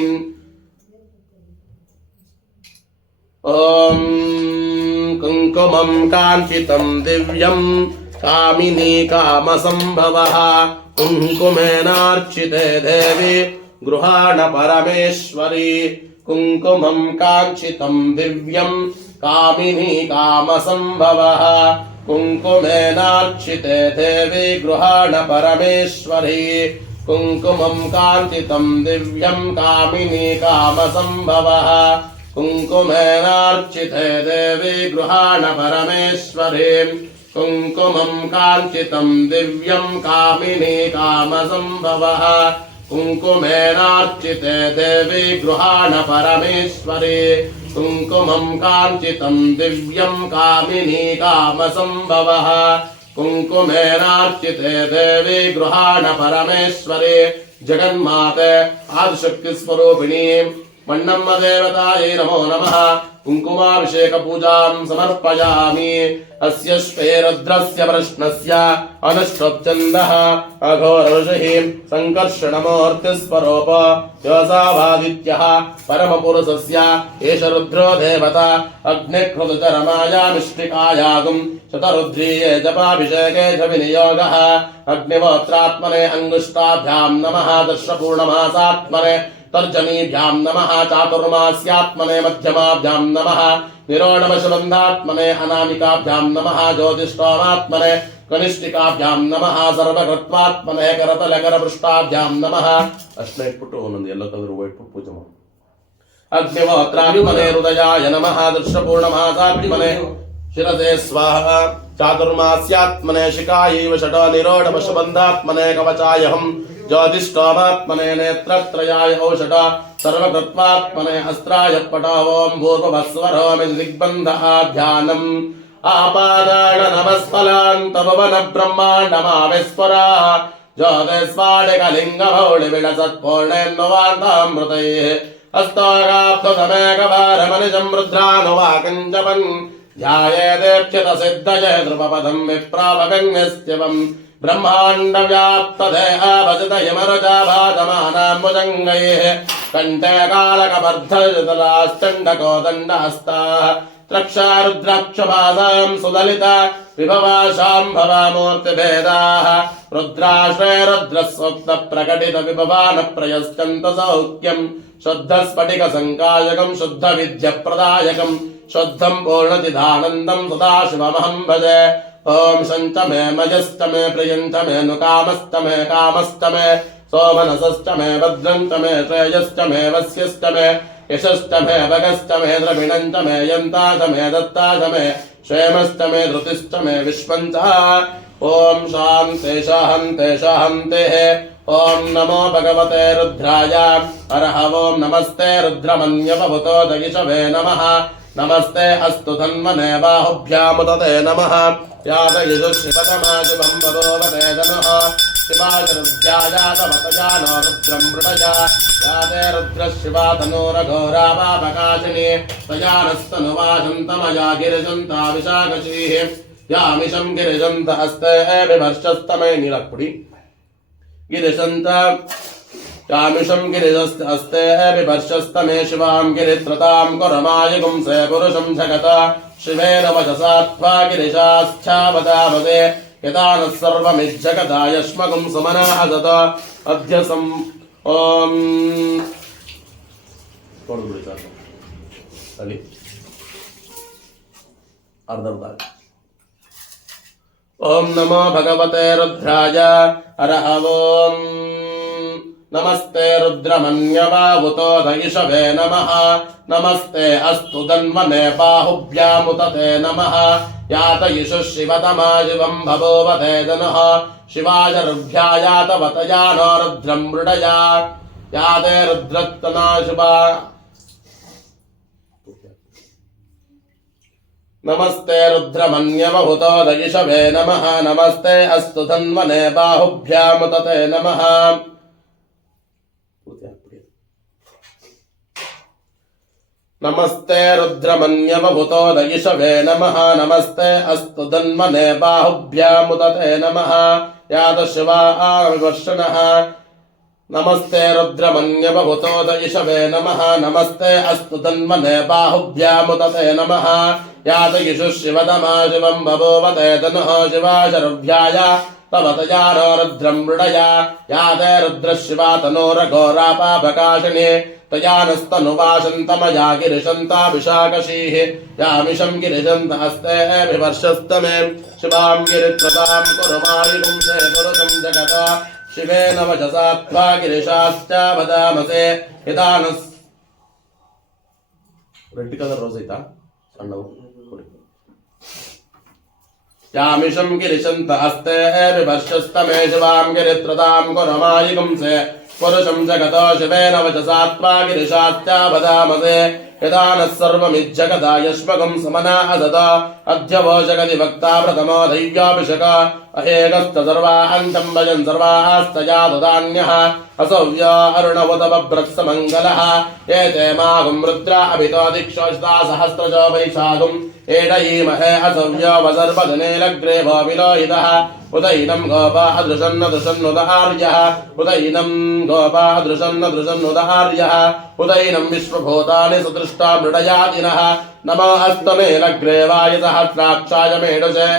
ॐ कुङ्कुमं काञ्चितं दिव्यं कामिनी कामसंभवः कुङ्कुमेनार्चिते देवी गृहाण परमेश्वरी कुङ्कुमं काञ्चितं दिव्यं कामिनी कामसंभवः कुङ्कुमेनार्चिते देवी गृहाण परमेश्वरी कुङ्कुमं काञ्चितं दिव्यं कामिनी कामसंभवः कुङ्कुमेनार्चिते देवी गृहाण परमेश्वरी कुङ्कुमं काञ्चितं दिव्यं कामिनी कामसंभवः कुङ्कुमेनार्चिते देवी गृहाण परमेश्वरी कुङ्कुमं काञ्चितं दिव्यं कामिनी कामसंभवः कुङ्कुमेनार्चिते देवी गृहाण परमेश्वरी जगन्माते आदिशक्तिस्वरूपिणी मण्डम्म देवतायै नमो नमः कुङ्कुमाभिषेक पूजां समर्पयामि अस्य श्वेरुद्रस्य प्रश्नस्य अनुष्ठुप्छन्दः अघोरऋषिः सङ्कर्षणमूर्तिस्वरूप योऽसावादित्यः परमपुरुषस्य एष रुद्रो देवता अग्निकृतचरमायामिष्टिकायागुं शतरुद्रीये जपाभिषेके च विनियोगः अग्निहोत्रात्मने अङ्गुष्ठाभ्यां नमः दर्शपूर्णमासात्मने तर्जनीभ्यां नमः चातुर्मास्यात्मने मध्यमाभ्यां नमः निरोणवशबन्धात्मने अनामिकाभ्यां नमः ज्योतिष्ठोमात्मने कनिष्ठिकाभ्यां नमः सर्वकृत्वात्मने करतलकरपृष्ठाभ्यां नमः अष्टैपुटो नंदी ಎಲ್ಲ ಕಲರ್ ವೈಟ್ ಪೂಜೆ ಮಾಡಿ अग्निहोत्रात्मने हृदयाय नमः दर्शपूर्णमासात्मने शिरसे स्वाहा चातुर्मास्यात्मने शिखायैव षट निरोढवशबन्धात्मने कवचायहं ज्योतिष्ठोमात्मने नेत्रत्रयाय औषध सर्वकृत्वात्मने अस्त्राय पटावों भूर्भुवस्वरोमि दिग्बन्धाध्यानम् आपादान नमस्फलान्तभवन ब्रह्माण्डमाविस्फुराः ज्योतिस्फाटिकलिङ्गभौलिविलसत्पूर्णेन्नुवान्तामृतैः हस्तोगाब्धमेकभारमनिजं रुद्रानुवाकञ्जपन् ध्यायेदेप्यतसिद्धये ध्रुवपदं विप्रावगण्यस्त्यवम् ब्रह्माण्डव्याप्तदेहाभजतयमरजाभाजमानाम्बुजङ्गैः कण्ठे कालकबद्धजतलास्तण्डकोदण्डहस्ताः त्रक्षारुद्राक्षपादां सुदलिता विभवाशाम्भवामूर्तिभेदाः रुद्राश्रे रुद्रस्वप्नप्रकटितविभवानप्रयश्चन्तसौख्यम् शुद्धस्फटिकसङ्कायकं शुद्धविद्यप्रदायकं शुद्धं पूर्णचिदानन्दं सदाशिवमहं भजे ओम शंच मे मजश्च मे प्रियंच मे नुकामश्च मे कामश्च मे सोमनसश्च मे भद्रञ्च मे श्रेयश्च मे वस्यश्च मे यशश्च मे भगश्च मे द्रविणञ्च मे यन्ताच मे दत्ताच मे क्षेमश्च मे धृतिश्च मे विश्वञ्च ओम शान्ते शान्ते शान्तेः ओम नमो भगवते रुद्राय हरः ओम नमस्ते रुद्रमन्यवभूतो दगिषवे नमः नमस्ते अस्तु धन्वने बाहुभ्यामुदते नमः यादयिजुशिवतमाशिवं वदोवते जनः शिवाजरुद्ध्यायातवतजानो रुद्रं मृडया याते रुद्रशिवा तनूरघोरा पापकाशिनी तयानस्तनुवाशन्तमया गिरिजन्ता विशाखशीः यामिशं गिरिजन्त हस्ते विभर्षस्तमे नीलक्पुडी गिरिजन्त यामिशं गिरिजस्ते विभर्षस्तमे शिवां गिरित्रतां कुरमायुगुं से पुरुषं जगत शिवेन वचसात्वा गिरिशाश्चावदावदे यदा नः सर्वमिज्जगदायश्मगुं सुमनाः दत अद्य सं ॐ ॐ नमो भगवते रुद्राय हरः ॐ नमस्ते रुद्रमन्यवावुतो दयिषवे नमः नमस्ते अस्तु धन्वने बाहुभ्यामुदते नमः यातयिषुः शिवतमाशिवं भवोवते जनः शिवाजरुभ्यायातवतया नो रुद्रं मृडया याते रुद्रत्तना शिवा नमस्ते रुद्रमन्यवहुतो दयिषवे नमः नमस्ते अस्तु धन्वने बाहुभ्यामुदते नमः नमस्ते रुद्रमन्यवभूतो दयिषवे नमः नमस्ते अस्तु धन्मने बाहुभ्यामुदते नमः यादशिवा विवर्षणः नमस्ते रुद्रमन्यवभूतो दयिषवे नमः नमस्ते अस्तु धन्मने बाहुभ्यामुदते नमः यादयिषु शिवदमा शिवं बभूवते तनुः शिवा शरभ्याय तवतया नो रुद्रं मृडया याते रुद्रशिवा तनोरघोरापापकाशिनी तयानस्तनुवाशन्तमया गिरिशन्ताभिषाकशीः यामिषं गिरिशन्त हस्ते विवर्षस्तमे शिवां गिरित्रतां कुरु मायिपुंसे पुरुषं जगता शिवेन वचसा त्वा गिरिशाश्च वदामसे हितानस् रेड् कलर रोज ऐता सण्णವು यामिषं गिरिशन्त हस्ते विवर्षस्तमे शिवां गिरित्रतां कुरु मायिपुंसे पुरुषं जगतो शिवेन वचसा त्वा गिरिशाश्च वदामसे यदानः सर्वमिज्जगदा यष्मकं समना असद अद्य वो जगति वक्ता प्रथमो दैव्याभिषक अहेकस्त सर्वान्तं भजन् सर्वास्तया ददान्यः असव्य अरुणवदबभ्रत्समङ्गलः एते मागुं रुद्रा अभितो दिक्षोषिता सहस्रजो वैशाखुम् एडयीमहे असव्य वसर्पधनेलग्रेवो विलोहितः उदैनं गोपा अदृशन्नदृशन्नुदार्यः उदैनं गोपा अदृशन्नदृशन्नुदार्यः उदैनं विश्वभूतानि सुदृष्टा मृडयादिनः नमो अस्तमेलग्रेवाय सहस्राक्षाय मेढुषे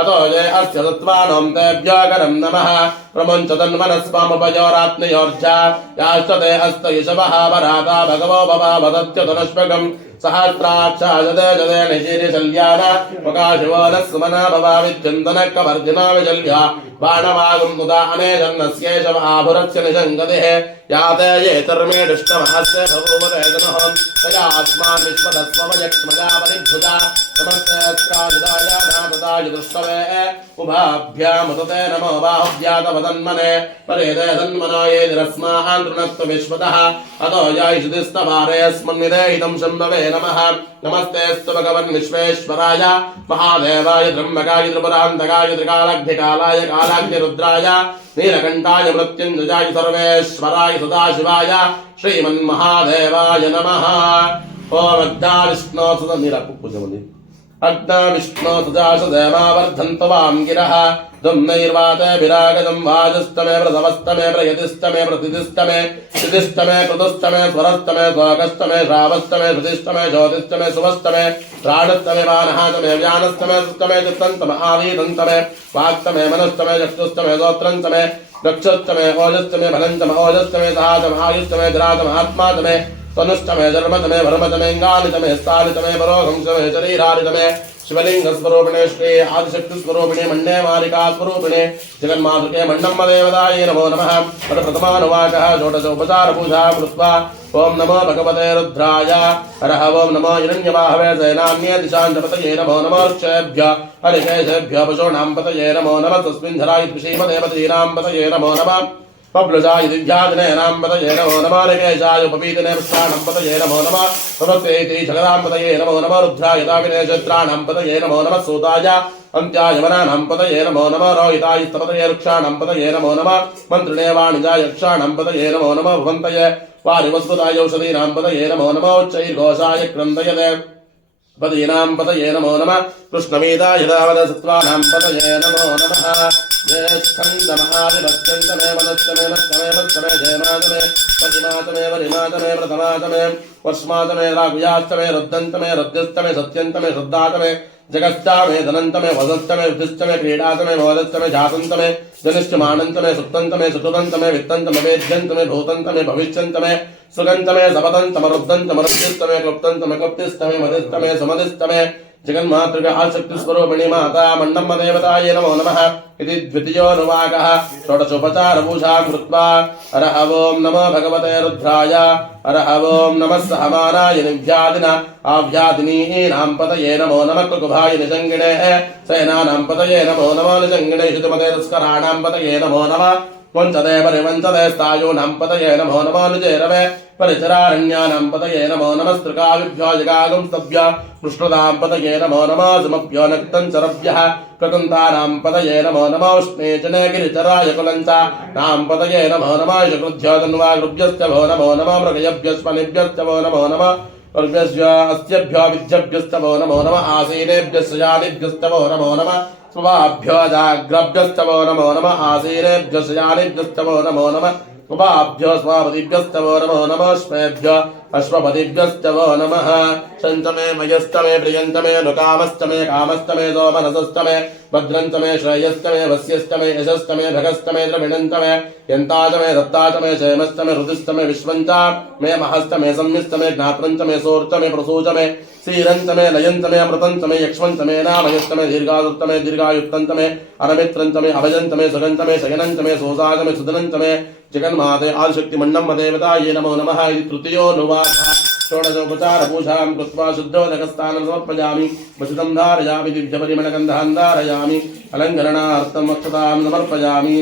अतो ये अस्य सत्त्वानं तेभ्योऽकरं नमः प्रमुञ्च तन्मनस्वामुपयोरात्मयोर्जा याश्चते हस्तयुषवः वराता भगवो भवावदत्युतनुष्पकम् सहस्राक्षाय जदे निशीरिशल्यान मुकाशिवो नः सुमना भवाविद्यन्तनक्कवर्जिनो विशल्या बाणवागुं मुदा अनेजन्नस्येषव आभुरस्य निषङ्गतिः याते ये तर्मे दुष्टमहस्य बभूवते तनुः तया आत्मान् विश्वदस्वमयक्ष्मजा परिभुजा नमस्तेऽस्त्रायुधाय नामदाय दुष्टवे उभाभ्यामुदते नमो बाहुभ्यातवदन्मने परेदे धन्मनो येदिरस्मान् तृणत्व विश्वतः अतो यायिषुतिस्तवारेऽस्मन्निदे इदं शम्भवे नमः नमस्तेऽस्तु भगवन् विश्वेश्वराय महादेवाय त्र्यम्बकाय त्रिपुरान्तकाय त्रिकालग्निकालाय कालाग्निरुद्राय नीलकण्ठाय मृत्युञ्जयाय सर्वेश्वराय सदाशिवाय श्रीमन्महादेवाय नमः ओम अग्ना विष्णो सदा नीला पूजमनि अग्ना विष्णो सदाशदेवावर्धन्त वां गिरः दुम्नैर्वाते विरागदं वाजस्तमे प्रथमस्तमे प्रयतिस्तमे प्रतिदिस्तमे श्रुतिस्तमे कृतुस्तमे स्वरस्तमे द्वाकस्तमे श्रावस्तमे श्रुतिस्तमे ज्योतिस्तमे सुवस्तमे प्राणस्तमे वानहातमे व्यानस्तमे सुतमे चित्तन्तमे आवीतन्तमे वाक्तमे मनस्तमे चक्षुस्तमे गोत्रन्तमे दक्षस्तमे ओजस्तमे फलन्तमे ओजस्तमे सहातमे आयुस्तमे धरातमे आत्मातमे तनुष्टमे जन्मतमे भरमतमेङ्गालितमे स्थालितमे परोघं समे शरीरालितमे शिवलिंग स्वरूपिणे श्री आदिशक्ति स्वरूपिणे मण्डे मालिका स्वरूपिणे जगन्मातृके मण्डम्म देवतायै नमो नमः प्रथमानुवाकः षोडशोपचार पूजा कृत्वा ओम नमो भगवते रुद्राय हरः ओम नमो हिरण्यवाहवे सेनान्ये दिशाञ्चपतये नमो नमो ऋक्षेभ्य हरिकेशेभ्य पशूनां पतये नमो नमः तस्मिन् धराय त्रिशीमते पतीनां पतये नमो नमः पब्लजाय दिव्याजनेनां पतये नमो नमः निकेशाय उपपीतने पुष्पाणां पतये नमो नमः प्रवक्तेति जगदां पतये नमो नमः रुद्राय दाविने क्षेत्राणां पतये नमो नमः सूताय अन्त्याय वनानां पतये नमो नमः रोहिताय स्तपतये वृक्षाणां पतये नमो नमः मन्त्रिणे वाणिजाय यक्षाणां पतये नमो नमः भवन्तये वारिवस्वताय औषधीनां पतये नमो नमः उच्चैर्घोषाय क्रन्दयते पदीनां पतये नमो नमः कृष्णवेदाय दावदसत्त्वानां पतये नमो नमः ज्येष्ठन्तमहाविभक्त्यन्तमे मनस्तमे मस्तमे मस्तमे जयमातमे पतिमातमे वरिमातमे प्रथमातमे वर्ष्मातमे राघुयास्तमे रुद्धन्तमे रुद्यस्तमे सत्यन्तमे श्रद्धातमे जगस्तामे धनन्तमे वसस्तमे वृद्धिस्तमे क्रीडातमे मोदस्तमे जातन्तमे जनिष्ठमानन्तमे सुप्तन्तमे सुकृतन्तमे वित्तन्तमे वेद्यन्तमे भूतन्तमे भविष्यन्तमे सुगन्तमे सपतन्तमे रुद्धन्तमे रुद्धिस्तमे क्लुप्तन्तमे क्लुप्तिस्तमे मदिस्तमे सुमदिस्तमे जगन्मातृका आशक्ति स्वरूपिणी माता मण्डम्म देवतायै नमो नमः इति द्वितीयोनुवाकः षोडशोपचार पूजा कृत्वा हरः ओं नमो भगवते रुद्राय हरः ओं नमः सहमानाय निव्यादिन आव्यादिनीनां पतये नमो नमः कुकुभाय निषङ्गिणे सेनानां पतये नमो नमः निषङ्गिणे श्रुतिमते तस्कराणां पतये नमो नमः वंचते परिवंचते स्थायूनां पतये नमो नमः निजेरवे परिचरारण्यानां पतये नमो नमः स्त्रिकाविभ्यो जगागं स्तभ्य पृष्ठदां पतये नमो नमः सुमभ्यो नक्तञ्चरभ्यः प्रकुन्तानां पतये नमो नमः उष्णेचने गिरिचराय कुलञ्चानां पतये नमो नमः शुकृभ्यो तन्वागृभ्यश्च भो नमो नमः मृगयभ्यस्पनिभ्यश्च भो नमो नमः अस्यभ्यो विद्यभ्यस्तवो नमो नमः आसीनेभ्यस्यादिभ्यस्तवो नमो नमः स्वभाभ्यो जाग्रभ्यस्तवो नमो नमः आसीनेभ्यस्यादिभ्यस्तवो नमो नमः उपाभ्यो स्वापतिभ्यस्तवो नमो नमः श्वेभ्यो अश्वपतिभ्यस्तवो नमः शन्तमे मयस्तमे प्रियन्तमे नुकामस्तमे कामस्तमे सोमनसस्तमे भद्रन्तमे श्रेयस्तमे वस्यस्तमे यशस्तमे भगस्तमे द्रविणन्तमे यन्ताचमे दत्ताचमे क्षेमस्तमे हृदिस्तमे विश्वन्ता मे महस्तमे संमिस्तमे ज्ञात्रन्तमे सोर्चमे प्रसूचमे सीरन्तमे लयन्तमे अमृतन्तमे यक्ष्मन्तमे नामयस्तमे दीर्घायुत्तमे दीर्घायुक्तन्तमे अनमित्रन्तमे अभजन्तमे सुगन्तमे शयनन्तमे सोसाचमे सुदनन्तमे जगन्माते आदिशक्तिमण्डं देवतायै नमो नमः इति तृतीयोऽनुवाकः षोडशोपचार पूजां कृत्वा शुद्धोदकस्नानं समर्पयामि वसुतं धारयामि दिव्यपरिमलगन्धान् धारयामि अलङ्करणार्थम् अक्षतां समर्पयामि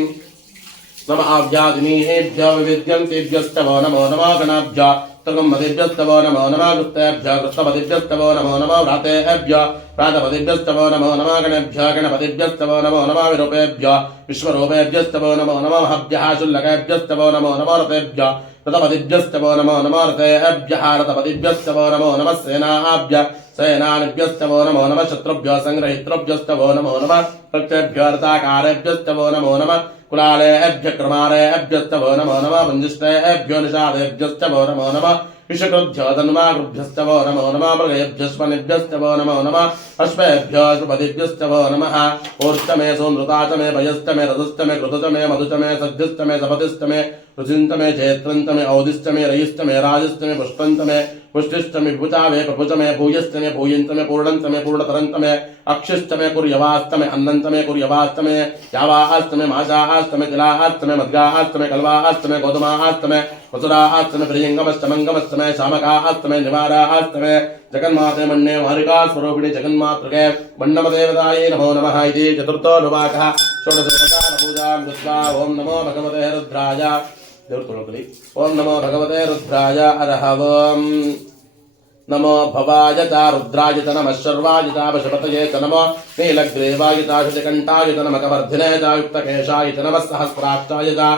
नम आव्यादिनीहेभ्यो विविद्यन्तेभ्यस्तवो नमो नमः गणाभ्यः तर्गमदिभ्यस्तवो नमो नमः कृत्तेभ्यः कृत्तपदिभ्यस्तवो नमो नमः व्रातेभ्यः प्रातपदिभ्यस्तवो नमो नमः गणेभ्यः गणपतिभ्यस्तवो नमो नमः विरूपेभ्यः विश्वरूपेभ्यस्तवो नमो नमः हव्यः शुल्लकेभ्यस्तवो नमो नमः रतेभ्यः रतपतिभ्यस्तवो नमो नमः रतेभ्यः रतपतिभ्यस्तवो नमो नमः सेनाभ्यः सेनानिभ्यस्तवो नमो नमः शत्रुभ्यः संग्रहितृभ्यस्तवो नमो नमः भक्तेभ्यः रताकारेभ्यस्तवो नमो नमः कुलालेभ्यः क्रमारेभ्यस्तवो नमो नमः वञ्जिष्ठेभ्यो निषादेभ्यस्तवो नमो नमः विषकृभ्यो तन्माकृभ्यस्तवो नमो नमः मृगेभ्यस्वनिभ्यस्तवो नमो नमः अश्वेभ्यो अश्वपतिभ्यस्तवो नमः ऊर्चमे सोमृताचमे भयस्तमे रजस्तमे कृतचमे मधुचमे सद्यस्तमे सपतिस्तमे रुचिन्तमे चैत्रन्तमे औदिस्तमे रयिस्तमे राजस्तमे पुष्पन्तमे पुष्टिष्टमे विभुचामे प्रभुचमे भूयस्तमे भूयन्तमे पूर्णन्तमे पूर्णतरन्तमे अक्षिष्टमे कुर्यवास्तमे अन्नन्तमे कुर्यवास्तमे यावास्तमे माशास्तमे तिलास्तमे मद्गास्तमे कल्वास्तमे गौतमास्तमे वसुरास्तमे प्रियङ्गमस्तमङ्गमस्तमे शामकास्तमे निवारास्तमे जगन्माते मन्ये वारिका स्वरूपिणि जगन्मातृके मण्डमदेवतायै नमो नमः इति चतुर्थोऽनुवाकः षोडशोपचारपूजां कृत्वा ॐ नमो भगवते रुद्राय ओम नमो भगवते रुद्राय अरहवम नमो भवाय च रुद्राय च नमः शर्वाय च पशुपतये च नमो नीलग्रीवाय च शशिकण्ठाय च नमः कवर्धिने च युक्तकेशाय च नमः सहस्राक्षाय च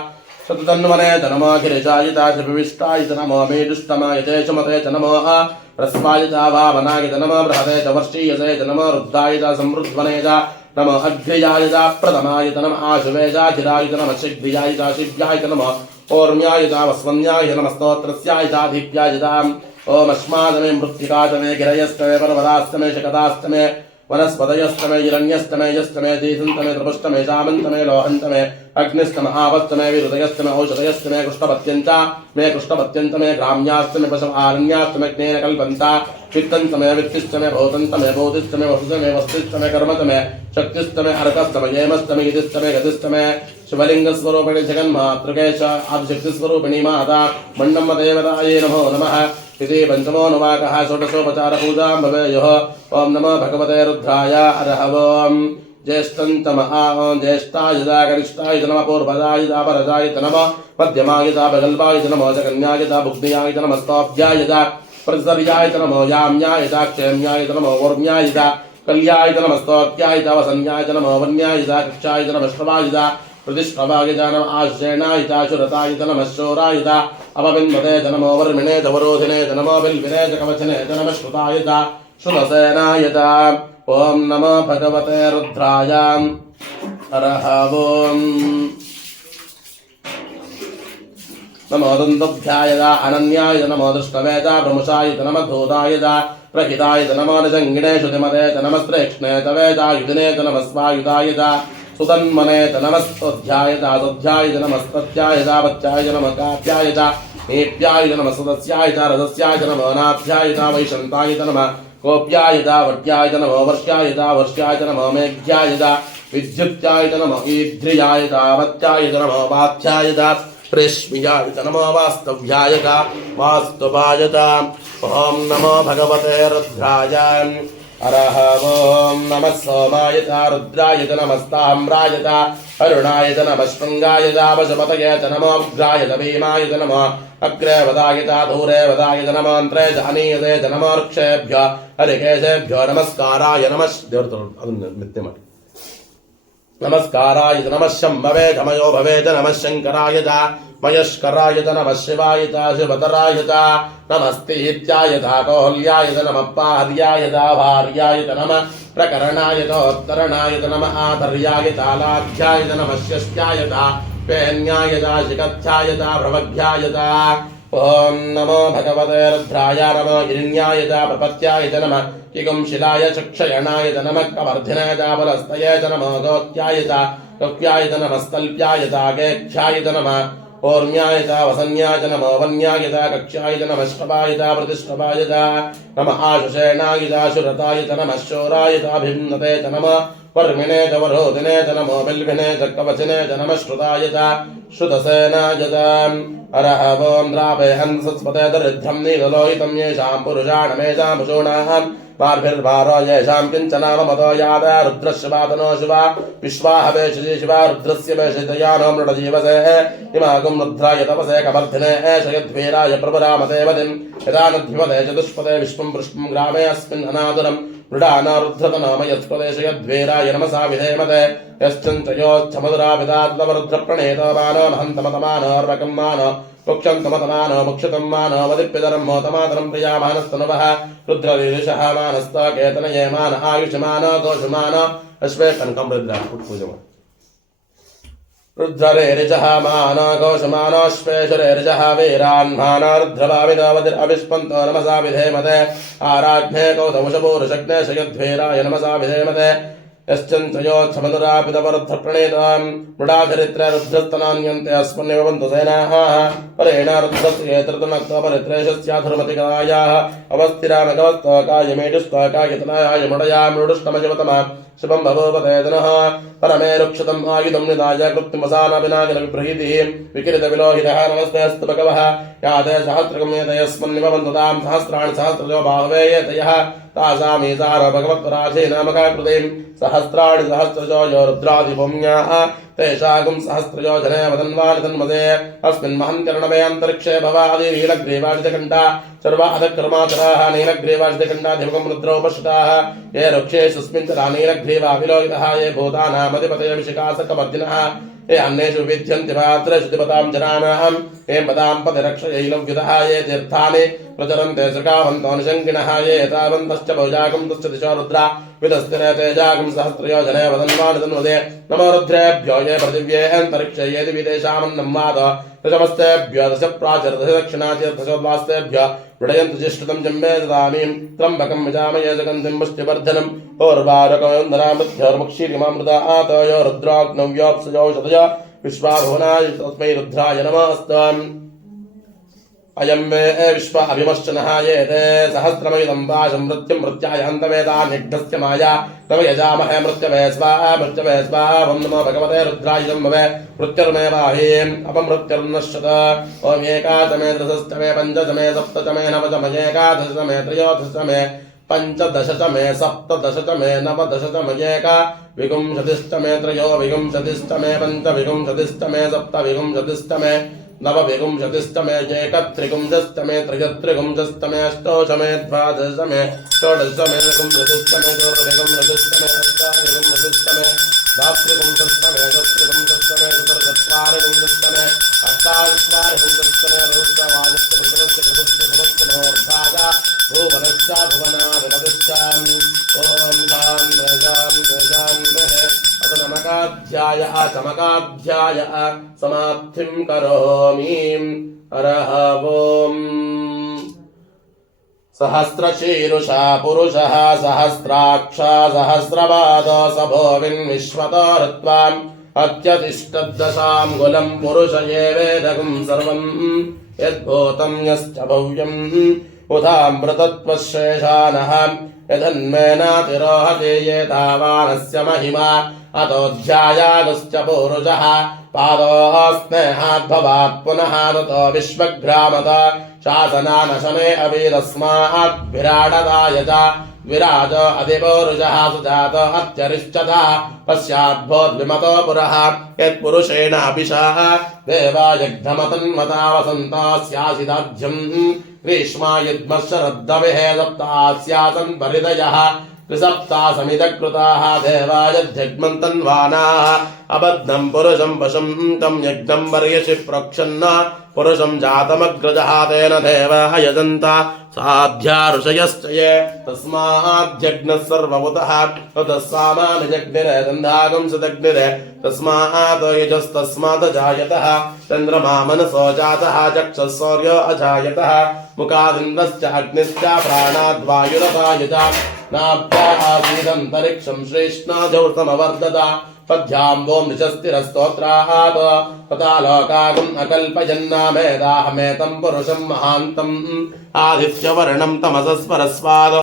शततन्वने च नमो गिरिजाय च शपिविष्टाय च नमो मेदुष्टमाय च सुमते च नमो ह्रस्वाय च वामनाय च नमो बृहते च वर्षीयसे च नमो रुद्राय च समृद्ध्वने च नमो अग्र्याय च प्रथमाय च नमः आशुवे च चिराय च नमः शीघ्रियाय च शिव्याय च नमः ओर्म्याय च वस्वन्याय नमः स्तोत्रस्याय च दीप्याय च ओम अस्मादमे मृत्तिकातमे गिरयस्तमे पर्वतास्तमे शकतास्तमे वनस्पतयस्तमे हिरण्यस्तमे यस्तमे दीसन्तमे त्रिपुष्टमे चामन्तमे लोहन्तमे अग्निस्तमे आवस्तमे विहृदयस्तमे औषधयस्तमे कृष्णपत्यञ्च मे कृष्णपत्यन्तमे ग्राम्यास्तमे पशव आरण्यास्तमे ज्ञेन कल्पन्ता चित्तन्तमे वित्तिस्तमे भौतन्तमे बोधिस्तमे वसुतमे वस्तिस्तमे कर्मतमे शक्तिस्तमे अर्कस्तमे येमस्तमे यतिस्तमे गतिस्तमे शिवलिङ्गस्वरूपिणि जगन्मातृकेश आदिशक्तिस्वरूपिणि माता मण्डम्मदेवतायै नमो नमः इति पञ्चमोऽनुवाकः षोडशोपचारपूजां भवेयुः ॐ नमो भगवते रुद्राय अरहवम् ज्येष्ठाय च कनिष्ठाय च नमः पूर्वजाय च परजाय च नमः मध्यमाय च प्रगल्भाय च नमः जगन्याय च भुग्न्याय च नमः स्तोभ्याय च प्रतिसर्याय च नमो याम्याय च क्षेम्याय च नमो ऊर्म्याय च कल्याय च नमः स्तोत्याय च वसन्याय च नमो वन्याय च कक्षाय च नमः श्रवाय च प्रतिष्ठवाय च नमः आश्रयणाय च शुरताय च नमः शोराय च अपबिन्वते च नमो वर्मिणे च वरोधिने च नमो बिल्विने च कवचने च नमः श्रुताय च श्रुतसेनाय च ॐ नमो भगवते रुद्राय अरहवम् नमो दन्तभ्याय च अनन्याय च नमो दृष्टवे च प्रमुषाय च नमः धूताय च प्रहिताय च नमो निजङ्गिणे श्रुतिमते च नमः श्रेक्ष्णे च वे च युधिने च नमः स्वायुधाय च सुतन्मने च नमस्तध्याय च सध्याय च नमस्तत्याय च वत्याय च नमः काप्याय च नेप्याय च नमः सदस्याय च रजस्याय च नमः नाभ्याय च वैशन्ताय च नमः कोप्याय च वट्याय च नमः वर्ष्याय च वर्ष्याय च नमः मेघ्याय च विद्युत्याय च नमः ईद्रियाय च वत्याय च नमः वात्याय च प्रेष्म्याय च नमो वास्तव्याय च वास्तवाय च ॐ नमो भगवते रुद्राय अरहवोम नमः सोमाय च रुद्राय च नमस्ताम्राय च अरुणाय च नमः शृङ्गाय च पशुपतये च नमो उग्राय च भीमाय च नमः अग्रे वदाय च दूरे वदाय च नमो अन्त्रे च अनीयते च नमो वृक्षेभ्यः हरिकेशेभ्यो नमस्काराय नमः नमस्काराय च नमः शम्भवे धमयो भवे च नमः शङ्कराय च मयस्कराय नमः शिवाय शिवतराय नमस्तीत्याय कौल्याय नमः पार्याय भार्याय नमः प्रकरणाय उत्तरणाय नमः आधर्याय लाध्याय नमः षष्ट्याय पेन्याय शिखथ्याय प्रवध्याय ओम नमो भगवते रुद्राय नमो हिरण्याय प्रपत्याय नमः किगुंशिलाय चक्षयणाय नमः कवर्धिनाय बलस्तये नमो गोत्याय कक्ष्याय नमः स्तल्प्याय गेख्याय नमः ओर्म्याय वसन्याय नमो वन्याय कक्ष्याय नमः ष्टवाय प्रतिष्ठवाय नमः आशुषेणाय शुरताय नमः शोराय भिन्नते नमः वर्मिणे च वरोधिने च नमो बिल्विने च कवचिने च नमः श्रुताय च श्रुतसेनाय च अरह वों द्रापे हंसस्पते दरिद्रं नीललोहितं येषां पुरुषाणमेषां पशूनां पार्भिर्भारो येषां किञ्चनामतो याद रुद्रस्य वादनो शिवा विश्वाहवेशि शिवा रुद्रस्य वेशितयानो मृडजीवसे इमागुं रुद्राय तपसे कवर्धिने एषयद्वीराय प्रभुरामदेवतिं यदा नध्वते चतुष्पदे विश्वं पुष्पं ग्रामे अस्मिन् अनादुरम् मृडानारुद्धतनामयस्वदेशयद्वीराय नमसा विधेमते यश्चञ्चयोच्छमधुराभिदात्तवरुद्रप्रणेतमानो महन्तमतमानोर्वकम्मानो मुक्षन्तमतमानो मुक्षतं मानो वदिप्यधरं मोतमातरं प्रियामानस्तनुवः रुद्ररीरिषः मानस्तकेतनये मान आयुषमानो घोषमानो अश्वे कनकं रुद्रापूजम रुद्ररेरिजः मानो घोषमानोऽश्वेश्वरेरिजः वीरान्मानो रुद्रभाविदावतिरविष्पन्तो नमसा विधेमते आराज्ञे कौतमुषपूरुषग्ने शयद्वीराय नमसा विधेमते यश्चञ्चयोच्छमधुरापितवरुद्धप्रणेतां मृडाचरित्रे रुद्रस्तनान्यन्ते अस्मन्निवन्तु सेनाः परेण रुद्रस्य एतृतनक्तपरित्रेषस्याधुर्मतिकायाः अवस्थिरामगवस्तकायमेडुस्तकायतनाय मृडया मृडुष्टमशिवतमा शुभं भवोपतेदनः परमे रुक्षतम् आयुधं निधाय कृत्तिमसानविनागिनविप्रहीतिः विकिरितविलोहितः नमस्तेऽस्तु भगवः याते सहस्रगम्यते यस्मन्निवन्तु तां सहस्राणि सहस्रजो बाहवे येतयः तासामीसार भगवत्पराधीनामकाकृतिं सहस्राणि सहस्रजो यो रुद्रादिपुम्याः तेषागुं सहस्रजो जने वदन्वानि तन्मदे अस्मिन् महन्कर्णवे अन्तरिक्षे भवादि नीलग्रीवाजितकण्ठा सर्वाधक्रमाचराः नीलग्रीवाजितकण्ठाधिमुखं रुद्रोपश्रुताः ये रुक्षेषुस्मिन् च नीलग्रीवा विलोहितः ये भूतानामधिपतये विशिखासकवर्जिनः ये अन्येषु विद्यन्ति पात्रेषु दिपतां जनानां ये पदां पतिरक्षयैलव्युतः ये तीर्थानि प्रचरन्ते श्रृगावन्तोऽनुशङ्किनः ये एतावन्तश्च भुजागं तश्च दिशो रुद्रा विदस्तिने तेजागं सहस्रयो जने वदन्वानि तन्वदे नमो रुद्रेभ्यो ये पृथिव्ये अन्तरिक्षे ये दिवि तेषामन्नं माद दशमस्तेभ्यो दश प्राचर्दश दक्षिणाचर्दशोद्वास्तेभ्यो मृडयन्तु जिष्टुतं जम्बे ददामीं त्र्यम्बकं यजामहे जगन्धिं पुष्टिवर्धनम् ओर्वारकयोन्दरामृत्योर्मुक्षीरिमामृता आतयो रुद्राग्नव्योऽप्सजौषधय विश्वाभुवनाय तस्मै रुद्राय नमस्ताम् अयं मे विश्व अभिमश्चनः ये ते सहस्रमयुधं पाशं मृत्युं मृत्याय हन्तवेदान्यग्धस्य माया तव यजामहे मृत्यवे स्वाहा वं नमो भगवते रुद्राय भवे मृत्युर्मे बाह्यम् अपमृत्युर्नश्यत ॐ एकादशमे दशस्तमे पञ्चदशमे सप्तदशमे नवदशमे एकादशमे त्रयोदशमे पञ्चदशतमे सप्तदशतमे नवदशतमयेका विगुंशतिस्तमे त्रयोविगुंशतिस्तमे पञ्चविगुंशतिस्तमे सप्तविगुंशतिस्तमे नवविगुंशतिस्तमे एकत्रिगुंशस्तमे त्रयत्रिगुंशस्तमे अष्टोशमे द्वादशमे षोडशमे विगुंशतिस्तमे चतुर्विगुंशतिस्तमे अष्टाविगुंशतिस्तमे द्वात्रिगुंशस्तमे चतुर्विगुंशस्तमे चतुर्चत्वारिगुंशस्तमे अष्टाविंशतिगुंशस्तमे रुद्रवादित्यप्रकृतस्य भुवनश्च भुवनादिपतिश्चामि ॐ शान्तिः नमकाध्याय चमकाध्याय समाप्तिं करोमि हरः ॐ सहस्रशीरुषा पुरुषः सहस्राक्षा सहस्रपादो सभोविन् विश्वतो ऋत्वाम् अत्यतिष्ठद्दशाङ्गुलं पुरुष ये वेदगुं सर्वं यद्भूतं यश्च भव्यम् उदामृतत्वशेषानः यदन्मेनातिरोहते ये तावानस्य महिमा अतोऽध्यायागश्च पूरुषः पादोस्नेहाद्भवात् पुनः ततो विश्वग्रामत शासनानशमे अभिदस्मात् विराडदाय च विराज अधिपूरुषः सुजात अत्यरिष्टता पश्चाद्भोद्विमतो पुरः यत्पुरुषेण अभिषः देवायग्धमतन्मता वसन्तास्यासिदाध्यम् ग्रीष्मा युद्मशरद्दविहे सप्तास्यासन् परिदयः त्रिसप्ता समितकृताः देवायध्यग्मन्तन्वानाः अबद्धं पुरुषं पशुं तं यज्ञं वर्यसि प्रोक्षन्न पुरुषं जातमग्रजः तेन देवाः यजन्ता साध्या ऋषयश्च ये तस्माद्यज्ञः सर्वभूतः तस्सामानयज्ञिरे गन्धागं सदग्निरे तस्मात् यजस्तस्मात् जायतः चन्द्रमा मनसो जातः चक्षुः सौर्यो अजायतः मुखादिन्द्रश्च अग्निश्च प्राणाद्वायुरपायज नाभ्यासीदन्तरिक्षं श्रेष्णाजौर्तमवर्धत पद्भ्याम्बों निशस्तिरस्तोत्रात् तथा लोकागम् अकल्पयन्नामेदाहमेतं पुरुषं महान्तम् आदित्यवर्णं तमसस्परस्वाद